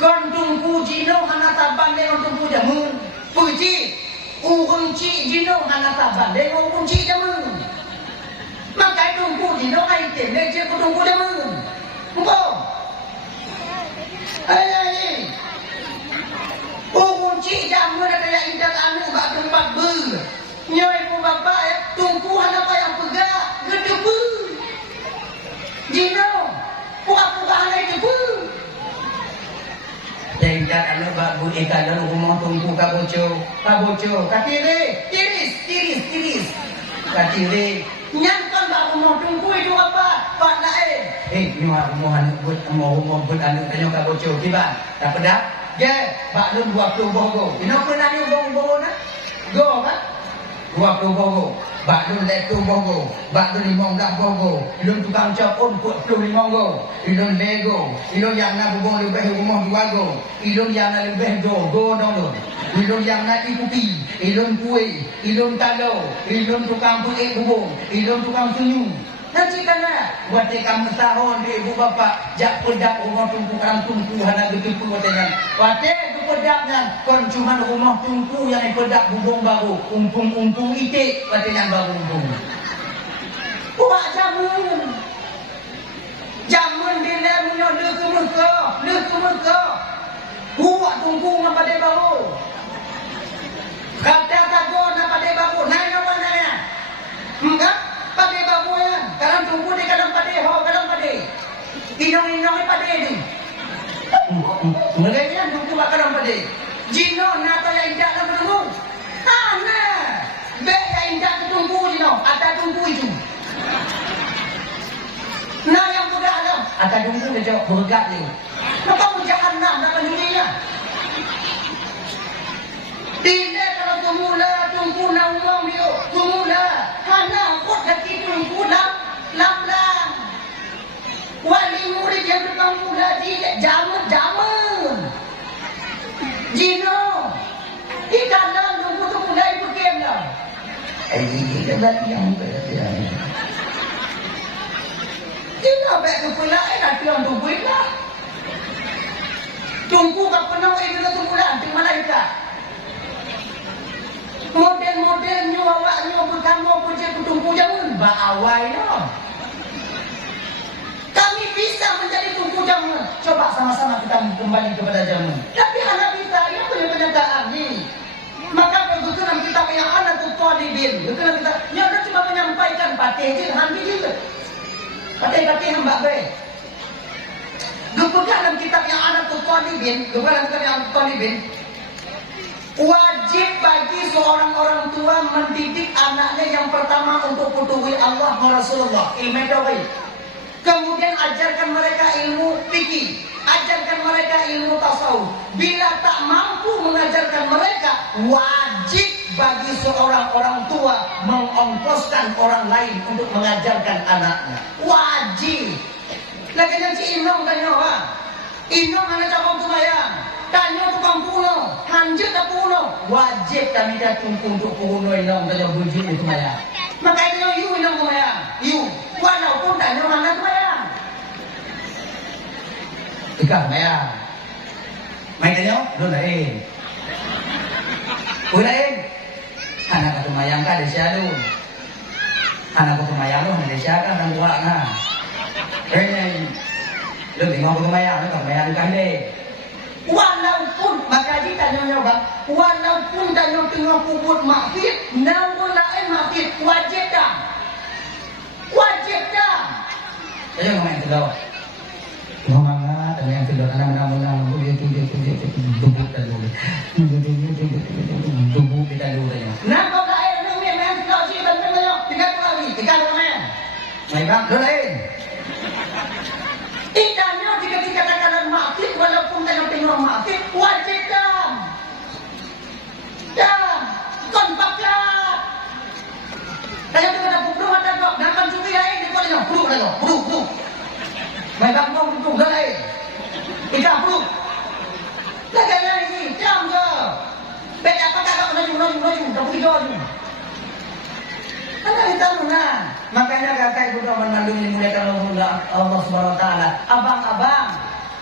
Kondung puji no hana taban dengan tunggu jamun. Puji, urunci jino hana taban dengan urunci jamun. Maka tunggu jino item meja tunggu jamun. Engkau. Ayai. Urunci jamun ada yang indah anu bak tempat ber. Nyoi pun bapak ya, tumpuan apa yang pegah, gedebu. Jino, puka-puka anak itu pun. Tingkat anak babu ikan dan rumah tumpu kaboco, katiri, tiris. Katiri, nyangkan babu mau tumpu itu apa? bapak lain. Ni rumah anak buat rumah buat anak tanya kat bocor kiban. Tak pedak. Ge, bak lu 20 bogo. Kenapa nak ni bogo nak? Go kan? 20 bogo. Bak lu letu bogo. Bak lu 15 bogo. Ilun tukang cop 45 bogo. Ilun lego. Ilun yang nak bubong lebih rumah 2 go. Ilun yang nak lebih go dong. Ilun yang nak ikuti. Ilun kue. Ilun talo. Ilun tukang buik bubong. Ilun tukang senyum. Nanti kana buat kamu tahun di ibu bapa jak pedak rumah tumpukan hana begitu katanya. Wate pedaknya kon cuma rumah tumpu yang pedak bubong baru, umpung itik katanya baru umpung. Buat jamun. Jamun bila munyo le ke muka. Buat tumpu ngapa de baru. Kata kago na pade baru, nanya mana ya? Enggak pade baru ya. Kadang tunggu di kadang pade Inong pade ni. Mulai kan tunggu mak kadang pade. Jino nata yang indah nak tunggu. Ana. Be yang indah tunggu jino, ada tunggu itu. Nah yang mudah alam, ada tunggu dia jawab bergat dia. Kenapa mujahan nak dunia? Tidak kalau tunggu na umam dia. Tumula. Hana kot lagi tunggu lam. Wali murid yang berpangmula tidak jamun. Jino. Di dalam tunggu mulai berkem lah. Dia lagi yang berkata. Tidak baik kepala nak tuan tunggu lah. Tunggu tak pernah itu tunggu lah. Di mana kita? Model-modelnya awaknya berkamu puja tunggu jamun. Awai no. Kami bisa menjadi tunggu jamun. Coba sama-sama kita kembali kepada jamun. Tapi anak kita yang punya kenyataan ni. Maka kebetulan kita punya anak tu talibin. Kebetulan kita yang cuma menyampaikan patih je, handi je. Patih hamba baik. Kebetulan kita punya anak tu talibin. Wajib bagi seorang orang tua mendidik anaknya yang pertama untuk patuhi Allah dan Rasulullah, ilmu tauhid. Kemudian ajarkan mereka ilmu fikih, ajarkan mereka ilmu tasawuf. Bila tak mampu mengajarkan mereka, wajib bagi seorang orang tua mengongkoskan orang lain untuk mengajarkan anaknya. Wajib. Lagi yang si Inong tanya apa? Inong anak cabang tu bayang. Tanya tukang puno, hanjut tak puno. Wajib kami datang untuk puno Inong tanya bujit itu bayang. Makanya you Inong tu bayang. You, walaupun tanya mana tu bayang. Ikan bayang. Main tanya, lu lain. Lain. Anak tu bayang kan ada siapa? Anak tu bayang lu ada siapa kan orang buat na. Lu tengok tu bayang, lu tak bayang kan deh. Walaupun maka kita nyoba, walaupun dan tengah kubur makhir, namun lain makhir wajib dah. Saya ngomong itu dah. Ngomong ada yang sudah anak-anak dia duduk dan dulu. Duduk kita dulu saja. Nah kau dah air ni memang tidak sih benar-benar tinggal lagi, tinggal main. Baiklah, lain. Tidaknya jika dikatakan maafin walaupun tengok maafin wajib dan konfaklah. Tanya tu kena bubur ada kok, nakkan cuci lain di kau bubur. Baik kamu bubur lain. Ikan bubur. Laganya ini jam ke. Bet apa kakak naju, dah pergi jauh. Anda kita menang. Makanya kakak ibu dah mengandung ini muliakan Allah Subhanahu Wa Taala. Abang-abang,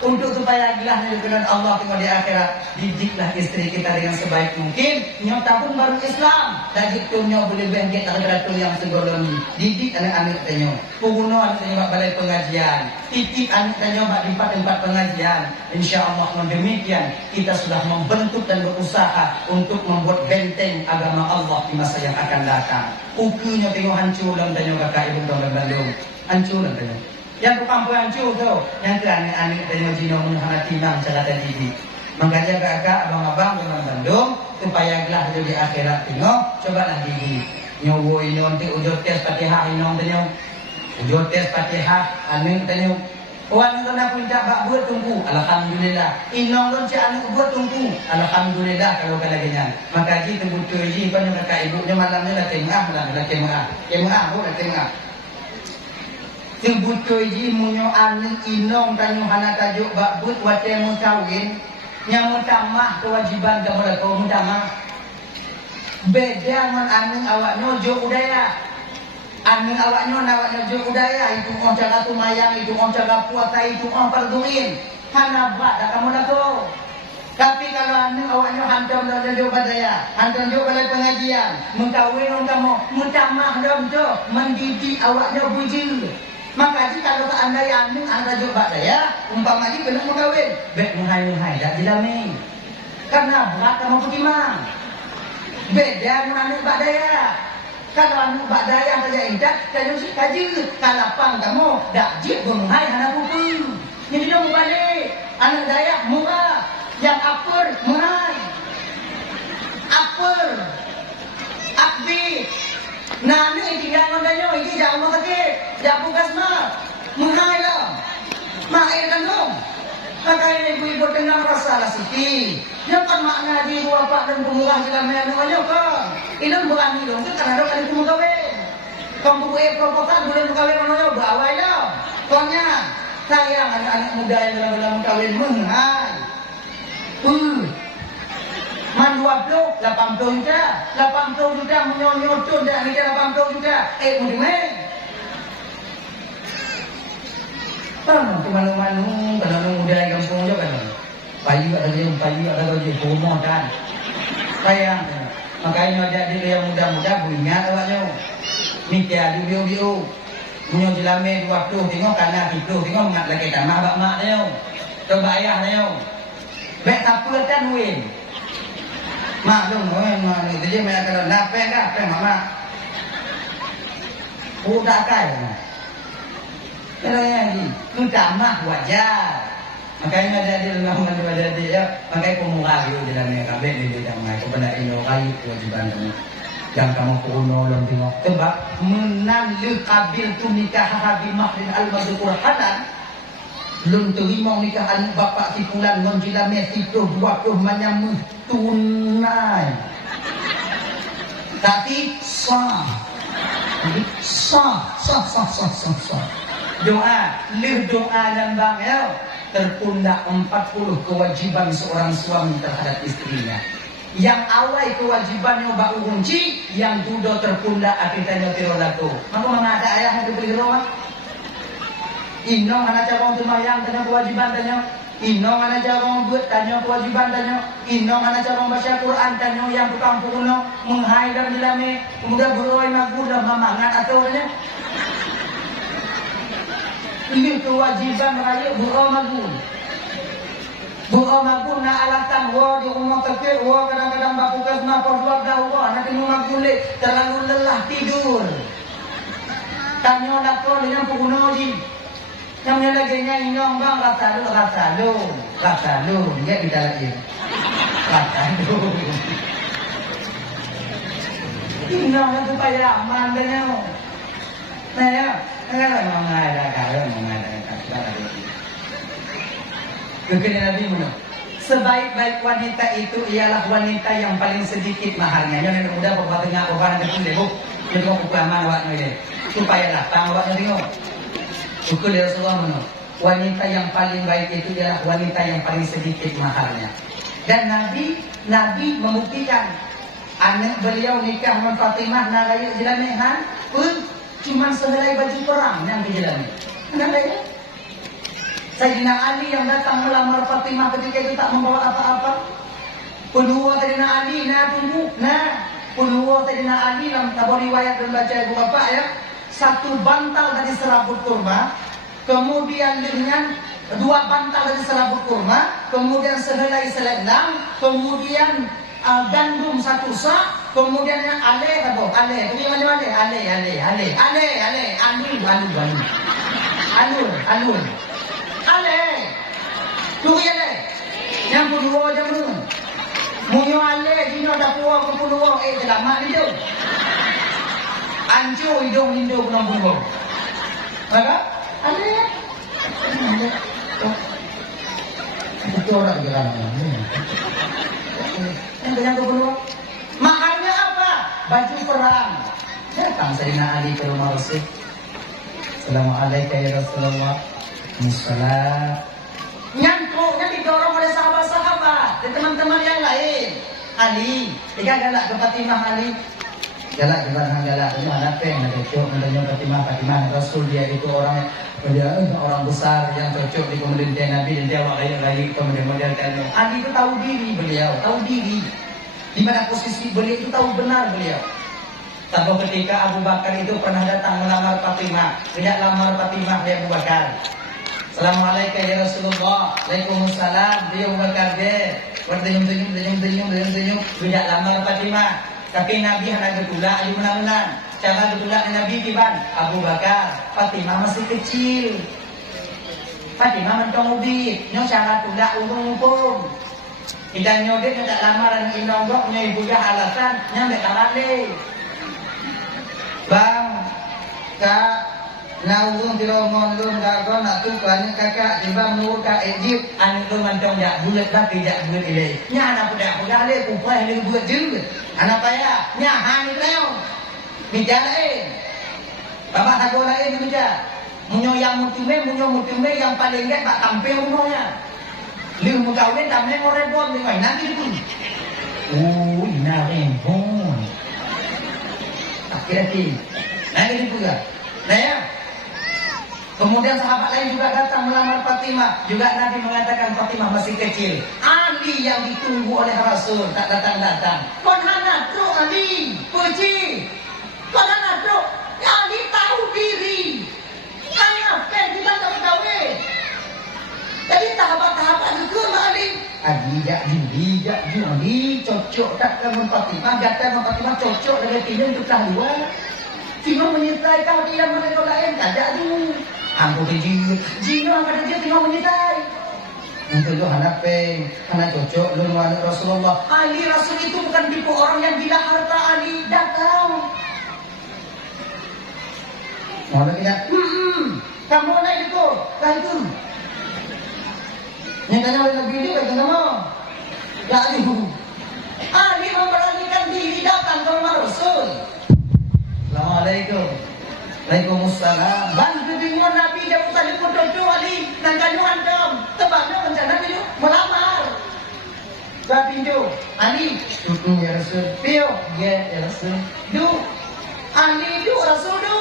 untuk supaya gilahnya dengan Allah di akhirat, didiklah istri kita dengan sebaik mungkin. Nyota pun baru Islam. Dan itu nyo boleh bangkit terhadap yang segolong. Didik anak-anak kita. Puguno anak kita balai pengajian. Titik anak kita di tempat pengajian. Insya Allah demikian kita sudah membentuk dan berusaha untuk membuat benteng agama Allah di masa yang akan datang. Ukunya tengok hancur dalam tanya kakak ibu dalam Bandung. Hancur dalam tanya. Yang ke kampung hancur tu, yang ke anak-anak tengok jino menghana timang cara didik. Makanya kakak abang-abang dalam Bandung supaya gelah di akhirat tengok, cobalah didik. Nyowo inon ti ujur tes Fatihah inon tanya. Jotes Fatihah anu tanya wan kena pun tak bak buat tunggu alhamdulillah inong don si anu buat tunggu alhamdulillah kalau kalaganya maka ji tembutu ji panyo kakak ibunya malamnya lah tengah tembutu ji munyo anu inong tanyo hana tajuk bak buat wate mu kawin nyamu tamah kewajiban gambar kau mutamah beda man anu awaknya jo udaya anu awaknya jo udaya itu on jaga tumayang itu on jaga puasa itu on parduin hana bak dah kamu dah tu tapi kalau anu awaknya hantam dah jo badaya hantam jo balai pengajian mengkawin on kamu mutamah dom jo mendidik awaknya bujil maka jika kalau anda yang anda jo badaya umpama ni kena mengkawin bek muhai dah dilami karena berat kamu bagaimana beda anu badaya kalau anu badaya saja indah dan si kaji kalapang kamu dak jib menghai hana buku jadi dia balik anak daya murah yang apur menghai apur akbi nani tinggal nondanya ini jauh rumah sakit jauh puskesmas menghai lah main kan dong makanya ibu-ibu dengar rasa lah siti yang kan makna di dua pak dan pemurah jalan menuanya kan ini berani dong itu karena ada kali kawin kamu buat proposal bulan kawin mananya bawa ya soalnya sayang anak-anak muda yang dalam kawin menghai man 20 80 juta menyonyotun dah ni 80 juta mudimeng kan kemana-mana kalau muda yang kampung je kan payu ada gaji bomoh kan sayang makanya ada dia yang muda-muda beringat awaknya nikah di bio punya jelame 20 tengok kanan itu tengok mak lagi tanah bak mak dia coba ayah dia bek apa kan win mak dong mak ni dia mak kalau napeng dah peng mak udah kai kalau yang ni mutamah wajar makanya ada di dalam ada dia makanya pemurah dia dalam kabel di dalam kepada inokai kewajiban yang kamu kuno dalam tengok sebab menan kabil tu nikah habi mahrin al-madhkur hadan belum terima nikahan bapak si pulan menjila mesi tu 20 manyamu tunai tapi sah doa dan bang ya tertunda 40 kewajiban seorang suami terhadap istrinya yang awal kewajibannya bak kunci yang dudo tertunda akhirnya tirolato maka mengada ayah yang dibeli rumah inong anak cabang tumayang tanya kewajiban tanya inong anak cabang buat tanya kewajiban tanya inong anak cabang baca Quran tanya yang tukang puno menghai dan dilame kemudian beroi magur dan mamangan atau tanya ini kewajiban raya bu'o magun na alatan di rumah tekir kadang-kadang bapukas na perbuat dah nanti rumah kulit terlalu lelah tidur tanya dakro dengan pengunoji yang lagi inyong bang rasa lu dia kita lagi rasa lu inyong lah supaya aman dan nah ya mengada kekini Nabi mana? Sebaik-baik wanita itu ialah wanita yang paling sedikit maharnya. Yang muda bapak tengah bapak nanti pun debuk. Jadi kamu kelamaan awaknya ini. Supaya lapang awaknya tengok. Ukul ya Rasulullah mana? Wanita yang paling baik itu ialah wanita yang paling sedikit maharnya. Dan Nabi membuktikan anak beliau nikah dengan Fatimah narayu jelamehan pun cuma sehelai baju perang yang dijalani. Kenapa ya? Sayyidina Ali yang datang melamar Fatimah ketika itu tak membawa apa-apa. Kedua Sayyidina Ali, kedua Sayyidina Ali dalam tabur riwayat dan baca ibu bapak ya. Satu bantal dari serabut kurma, kemudian dengan 2 bantal dari serabut kurma, kemudian sehelai selendang, kemudian gandum 1 sak, kemudian yang ale, kemudian alur. Ale, turi ale, yang kedua jamu, munyo ale, dino dapua kedua, selamat hidup, ancu hidung pulang. Maka ada ya. Itu orang jalan. Yang kedua, maharnya apa? Baju perang. Datang Sayyidina Ali ke rumah Rasul. Assalamualaikum ya Rasulullah. Assalam. Nyangkuknya didorong oleh sahabat-sahabat dan teman-teman yang lain. Ali, dia galak ke Fatimah Ali. Galak ini anak peng, ada cocok menanya Fatimah Rasul dia itu orang besar yang cocok di pemerintahan Nabi dan dia lagi kemudian modelkan. Ali itu tahu diri beliau, tahu diri. Di mana posisi beliau itu tahu benar beliau. Tapi ketika Abu Bakar itu pernah datang melamar Fatimah, tidak lamar Fatimah dia Abu Bakar. Assalamualaikum ya Rasulullah. Waalaikumsalam. Dia Abu Bakar dia berdenyum, tidak lamar Fatimah. Tapi Nabi hendak getulak di menang-menang. Cara getulak Nabi kiban Abu Bakar. Fatimah masih kecil. Fatimah mentong ubi. Nyo cara tulak umpung. Kita nyodek tak lamaran inonggok nyo ibu dah alasan nyampe kalale. Bang, kak, naung tiromon lum gagon nak tu banyak kakak tiba nur kak Egypt anak lu mantong dak bulat dah tidak bulat ile. Nya anak budak le kupai le buat juga. Anak payah, nya hani leo. Bicara Bapak tak boleh bicara. Munyo yang mutume yang paling gak tak tampil rumahnya. Lu mengkawin tamne ngorebon ni nanti pun. Oh, ina rembon. Hati-hati. Nah ini juga. Nah ya. Kemudian sahabat lain juga datang melamar Fatimah. Juga Nabi mengatakan Fatimah masih kecil. Ali yang ditunggu oleh Rasul tak datang-datang. Kon hana tro Ali, puji. Kon hana tro. Ali tahu diri. Hanya pen kita tak tahu. Jadi tahap-tahap itu Ali. Ali cocok tak dengan Fatimah. Kata Fatimah cocok dengan Tina untuk keluar. Tina menyertai kau dia mereka lain. Kajak tu. Aku kejil. Jino pada dia Tina menyertai. Untuk lu anak peng. Anak cocok lu dengan Rasulullah. Ali Rasul itu bukan tipe orang yang gila harta Ali. Datang. Mau tidak? Kamu naik itu. Kah itu. Yang tanya oleh Nabi dia kata nama. Tak ada. Ali memberanikan diri datang ke rumah Rasul. Assalamualaikum. Waalaikumsalam. Bantu bingung Nabi dia usah dipotong Ali. Dan kanyu antam. Tebaknya rencana dia melamar. Saya pinju. Ali. Ya Rasul. Pio. Ya Rasul. Du. Ali du Rasul du.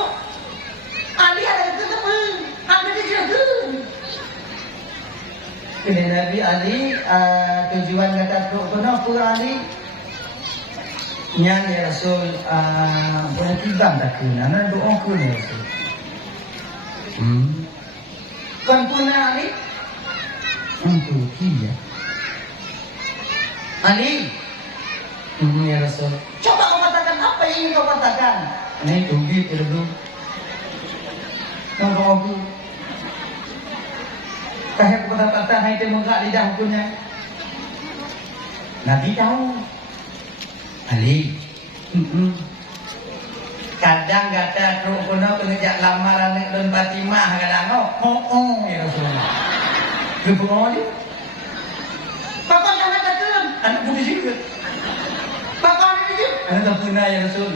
Ali ada ketemu. Ada dia tu. Kini Nabi Ali tujuan kata tu kenapa Ali nyan ya Rasul boleh tiba tak kena nak doa ku ya Rasul. Kan puna Ali untuk dia Ali ya Rasul. Coba kau katakan apa yang ingin kau katakan. Ini tunggu dulu. Kau doa kahek kata-kata hai dia menggak lidah hukumnya. Nabi tahu. Ali. Kadang kata krokono pengejak lamaran dan Fatimah kadang ya Rasulullah. Gebong dia. Papa kan ada kan? Anak budi juga. Papa ada juga. Anak tak pernah ya Rasul.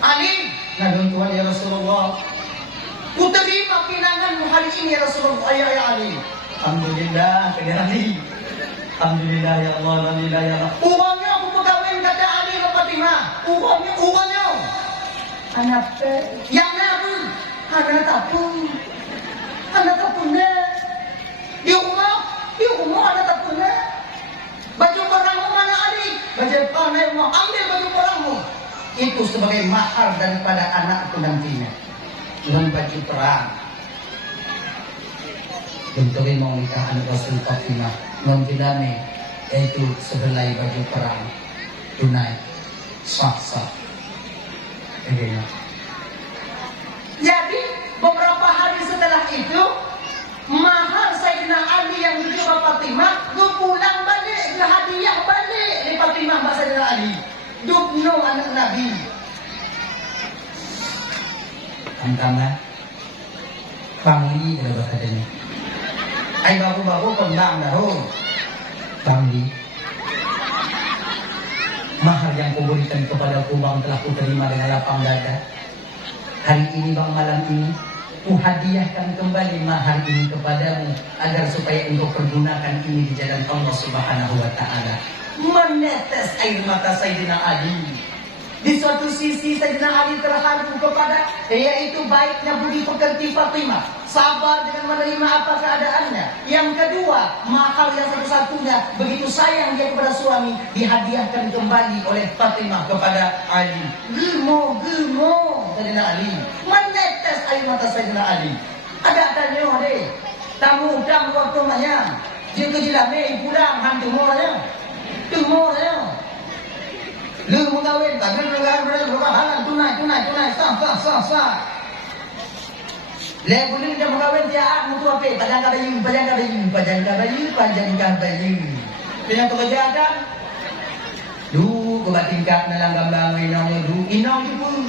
Ali. Nadun Tuhan ya Rasulullah. Ku terima pinanganmu hari ini ya Rasulullah ya Ali. Alhamdulillah kena Ali. Alhamdulillah ya Allah, alhamdulillah ya Allah. Uangnya aku pegawai kata Ali ke Fatimah. Uangnya. Anak yang nabi. Anak tak punya. Di rumah anak tak punya. Baju perangmu mana Ali? Baju perangmu ambil baju perangmu. Itu sebagai mahar daripada anakku nantinya. Dengan baju perang. Bentuknya mau nikah anak Rasul Fatimah. Non dinami yaitu sehelai baju perang tunai sah-sah. Jadi beberapa hari setelah itu mahar Sayyidina Ali yang dijual Fatimah du pulang balik, du hadiah balik di Fatimah mbak Sayyidina Ali. Dukno anak Nabi. Angkana Pangli kalau katanya. Ai baru-baru kondang dah Pangli. Mahar yang kau berikan kepadaku bang telah ku terima dengan lapang dada. Hari ini bang, malam ini ku hadiahkan kembali mahar ini kepadamu agar supaya engkau pergunakan ini di jalan Allah Subhanahu wa taala. Menetes air mata Sayyidina Ali. Di suatu sisi Sayyidina Ali terharu kepada yaitu baiknya budi pekerti Fatimah, sabar dengan menerima apa keadaannya. Yang kedua, mahal yang satu-satunya begitu sayang dia kepada suami dihadiahkan kembali oleh Fatimah kepada Ali. Gemo Sayyidina Ali, menetes air mata Sayyidina Ali. Ada tanya deh, tamu waktu banyak. Jika dilame pulang hantu mornya, lu mengawin, tak kena berhalang tunai, sah. Le boleh dia mengawin dia mutu apa? Pajangka bayu. Dengan pekerjaan, lu kebat tingkat nalang gambang inong tu pun.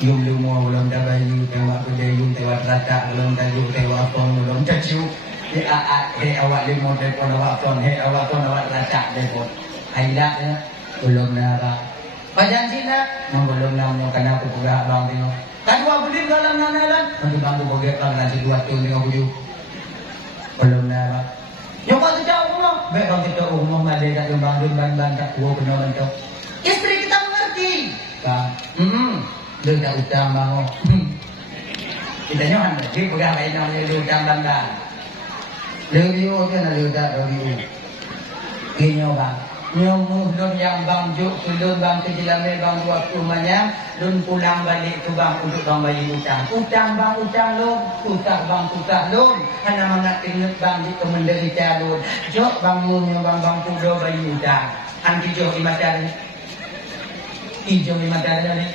Yung lumo belum dah bayu, tewak kedayung, tewak rata, belum tajuk, tewak pon, belum tajuk. Awak limo telepon awak pon, awak rata telepon. Aidak ya, belum nara. Pajan Cina, belum namanya karena aku pegah bang tino. Kadua beli dalam nanalan, nanti bangku bogek bang nanti 2 tahun tengok bujuk. Belum nara. Nyoba tu jauh rumah, baik bang kita rumah ada tak bang ban tak tua kena bantu. Istri kita mengerti. Bang, dia tak utang bang. Kita nyohan, dia pegah baik namanya dia utang bang. Lebih dia nak dia tak lebih. Ini bang. Nyomuh lun yang bang juk lun bang kejilame bang buat rumahnya lun pulang balik tu bang untuk bang bayar utang bang utang lun tutah lun hanya mangat ingat bang di kemenderita lun jok bang munya bang pudo bayar utang anti jok di mata ni ijo di mata ni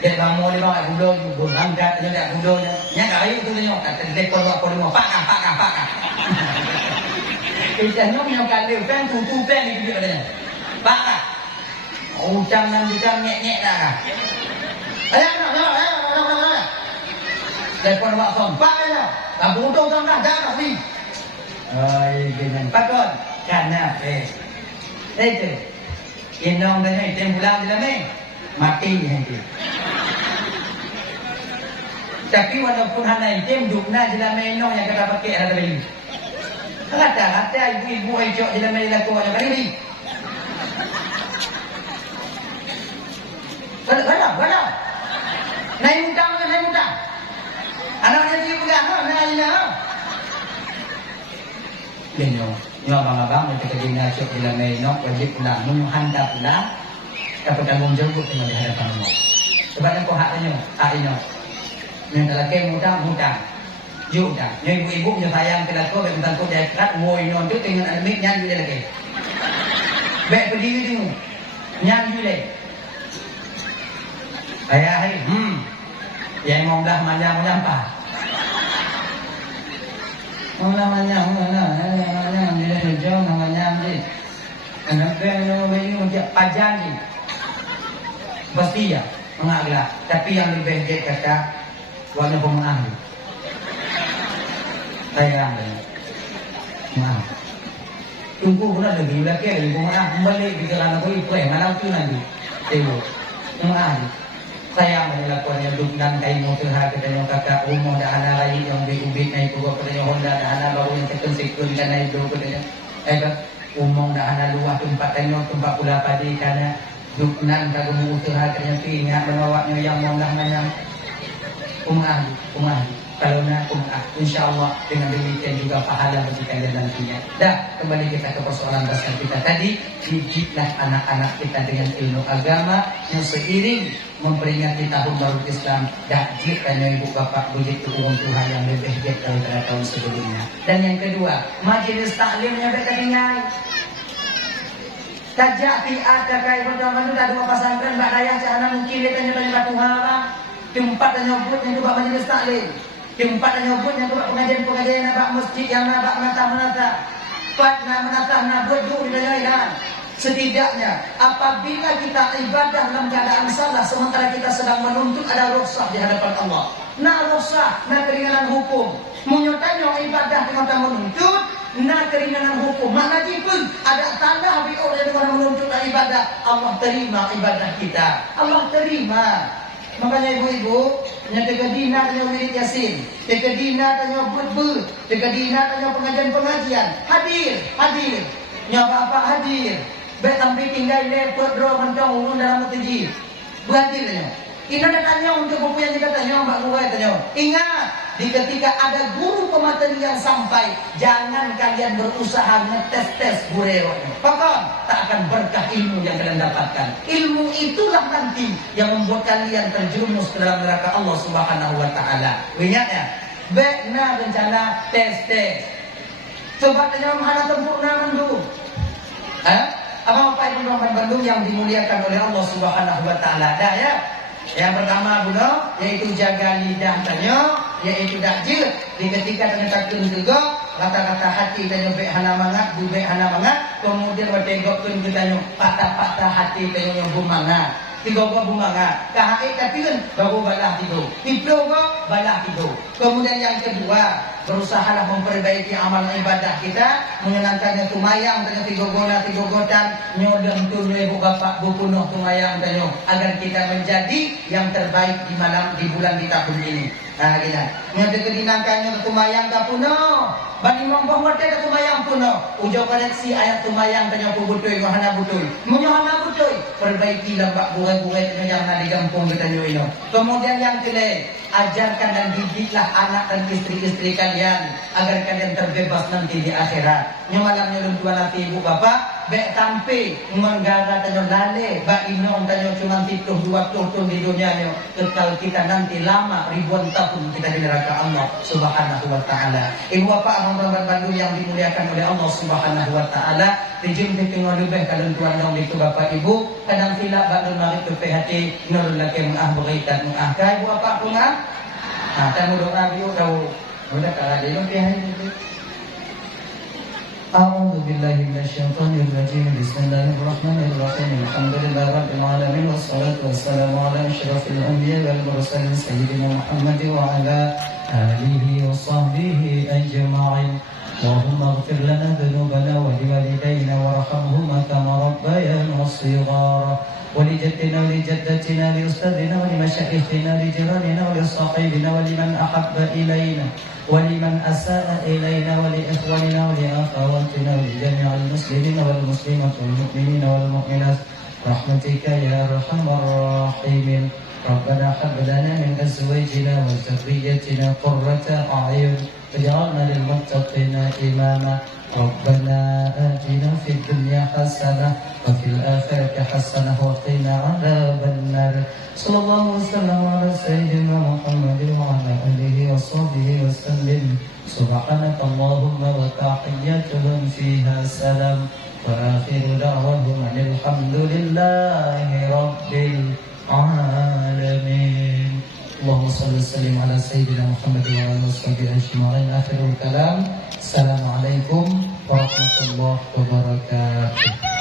dia bang mau dia bang pudo juga angkat dia tak pudo nya kayu tu nyok kata lekor apa dia pakah kita nyok kali kan tutu pen di dia katanya. Pakah. Utang nang kita nyek dah. Ayo. Telepon Pak Som. Paknya. Tak butuh tang dah jangan ni. Ai dengan pakon. Karena itu. Inong dah ni tempulang dia ni. Mati nanti. Tapi walaupun hanya item dukna jelah menong yang kita pakai ada beli. Rata-rata ibu-ibu ejok dalam laku ada kali ni. Berapa? Naik mutang. Anak dia pegang, naik lah. Dia abang-abang kita kerja ejok dalam menok wajib pulang, menghanda pulang. Dapat tanggung jawab dengan di hadapan Allah. Sebab aku haknya, yang lelaki mutang. Juga, yang ibu-ibu punya sayang ke laku, baik tentang dia kerat, ngoi non tu dengan anak nyanyi dia lagi. Baik berdiri tu, nyanyi dia. Ayah, yang mau dah menyampa. Namanya, dia jauh namanya ni. Anak kena bayu dia pajan ni. Pasti ya, mengalah. Tapi yang lebih dia kata, warna pemaaf. Sayang maaf. Tunggu pula lagi lagi maaf kembali di jalan aku itu malam tu nanti. Tengok. Maaf. Sayang melakukannya duk dan kai mau terhad katanya kakak rumah dah ana lagi yang diubit naik gua katanya Honda dah ana baru yang tekan sekun dan naik dulu katanya. Umong dah ana luah tempat tengok tempat pula padi karena duk nan kagum usaha katanya ingat melawaknya yang mau dah nanya. Umah. Kalau nak insyaAllah dengan demikian juga pahala bagi kalian nantinya. Dah kembali kita ke persoalan dasar kita tadi. Didiklah anak-anak kita dengan ilmu agama yang seiring memperingati tahun baru Islam. Dah jikanya ibu bapak begitu umum Tuhan yang lebih giat daripada tahun sebelumnya. Dan yang kedua, majlis taklimnya mereka tinggal. Tajak piat kakai pertama itu dah 2 pasangkan mbak dayah cahana mungkin dia tanya batu hara. Tempat dan nyobut yang buat majlis taklim. Tempat dan nyobut yang buat pengajian-pengajian yang buat masjid yang nak menata. Tempat nak menata nak buat dulu di dalam. Setidaknya apabila kita ibadah dalam keadaan salah sementara kita sedang menuntut, ada rukhsah di hadapan Allah. Nah rukhsah, nah keringanan hukum. Menyotanya ibadah dengan menuntut, nah keringanan hukum. Makna pun ada tanda habis oleh dengan menuntut ibadah. Allah terima ibadah kita. Allah terima. Makanya ibu-ibu, nyata dina tanya wirid yasin, teka dina tanya bud, teka dina tanya pengajian-pengajian. Hadir. Nyapa apa hadir. Baik sampai tinggal lepot draw mentang urun dalam muteji. Berhadir tanya. Ini ada tanya untuk buku yang kita tanya, Mbak Buai tanya. Ingat, di ketika ada guru pemateri yang sampai, jangan kalian berusaha ngetes-tes burewanya. Pokok tak akan berkah ilmu yang kalian dapatkan. Ilmu itulah nanti yang membuat kalian terjerumus ke dalam neraka Allah Subhanahu wa taala. Ingat ya? Bekna rencana tes. Coba tanya mana sempurna mendung. Apa itu Bandung yang dimuliakan oleh Allah Subhanahu wa taala? Dah ya. Yang pertama buno yaitu jaga lidah tanyo, yaitu dakjil. Di ketika tenetakeun juga kata-kata hati tanyo bek hana mangat, bu bek hana mangat, kemudian wategokkeun tanyo patah-patah hati tanyo yang bumangat. Tiga bunga kahai katiun baru balah tidur. Tiga balah tidur. Kemudian yang kedua, berusahalah memperbaiki amal ibadah kita, menyenangkannya tumayang tanya tiga godan nyodem tu ibu bapak bu punuh tumayang tanyo agar kita menjadi yang terbaik di bulan di tahun ini. Nah kita nyode kedinangkannya tumayang ka punuh. Bani mambah mate ka tumayang punuh. Ujo koreksi ayat tumayang tanyo pu butuy mahana butuy. Munyohana butuy. Perbaiki lambak buai-buai tanyo yang ada di kampung kita nyo ino. Kemudian yang kedua, ajarkan dan didiklah anak dan istri-istri kalian agar kalian terbebas nanti di akhirat. Nyamalam nyolong tuan nanti ibu bapak, bek tampe menggara tanyo lale, bak inom tanyo cuma 7-20 tahun di dunia nyo. Kekal kita nanti lama ribuan tahun kita di neraka Allah Subhanahu wa taala. Ibu bapak orang Bandung yang dimuliakan oleh Allah Subhanahu wa taala, dijim tengok lebih kalian tuan dong itu bapak ibu, kadang silap bakal mari tu hati nurul laki berkaitan kai ibu bapak pun tamu doa biu tahu udah kalau dia lebih hari itu. A'udzu billahi minasyaitonir rajim. Bismillahirrahmanirrahim. Alhamdulillahi rabbil alamin wassalatu wassalamu ala asyrafil anbiya'i wal mursalin sayyidina Muhammad wa ala alihi wa sahbihi ajma'in. Allahumma ighfir lana dhunubana wa liwalidayna warhamhuma kama rabbayana shighara. ولجدنا ولجدتنا لأستاذنا ولمشايخنا لجيراننا ولصاحبنا ولمن أحب إلينا ولمن أساء إلينا ولإخواننا ولأخواتنا ولجميع المسلمين والمسلمات والمؤمنين والمؤمنات برحمتك يا أرحم الراحمين. ربنا هب لنا من أزواجنا وذريتنا قرة أعين واجعلنا للمتقين إماما. ربنا آتنا في الدنيا حسنة وفي الآخرة حسنة وقنا عذاب النار. صلى الله وسلم على سيدنا محمد وعلى آله وصحبه وسلم. سبحانك اللهم وتحياتهم فيها سلام وآخر دعواهم أن الحمد لله رب العالمين. اللهم صل وسلم على سيدنا محمد وعلى آله وصحبه أجمعين. آخر الكلام. Assalamualaikum warahmatullahi wabarakatuh.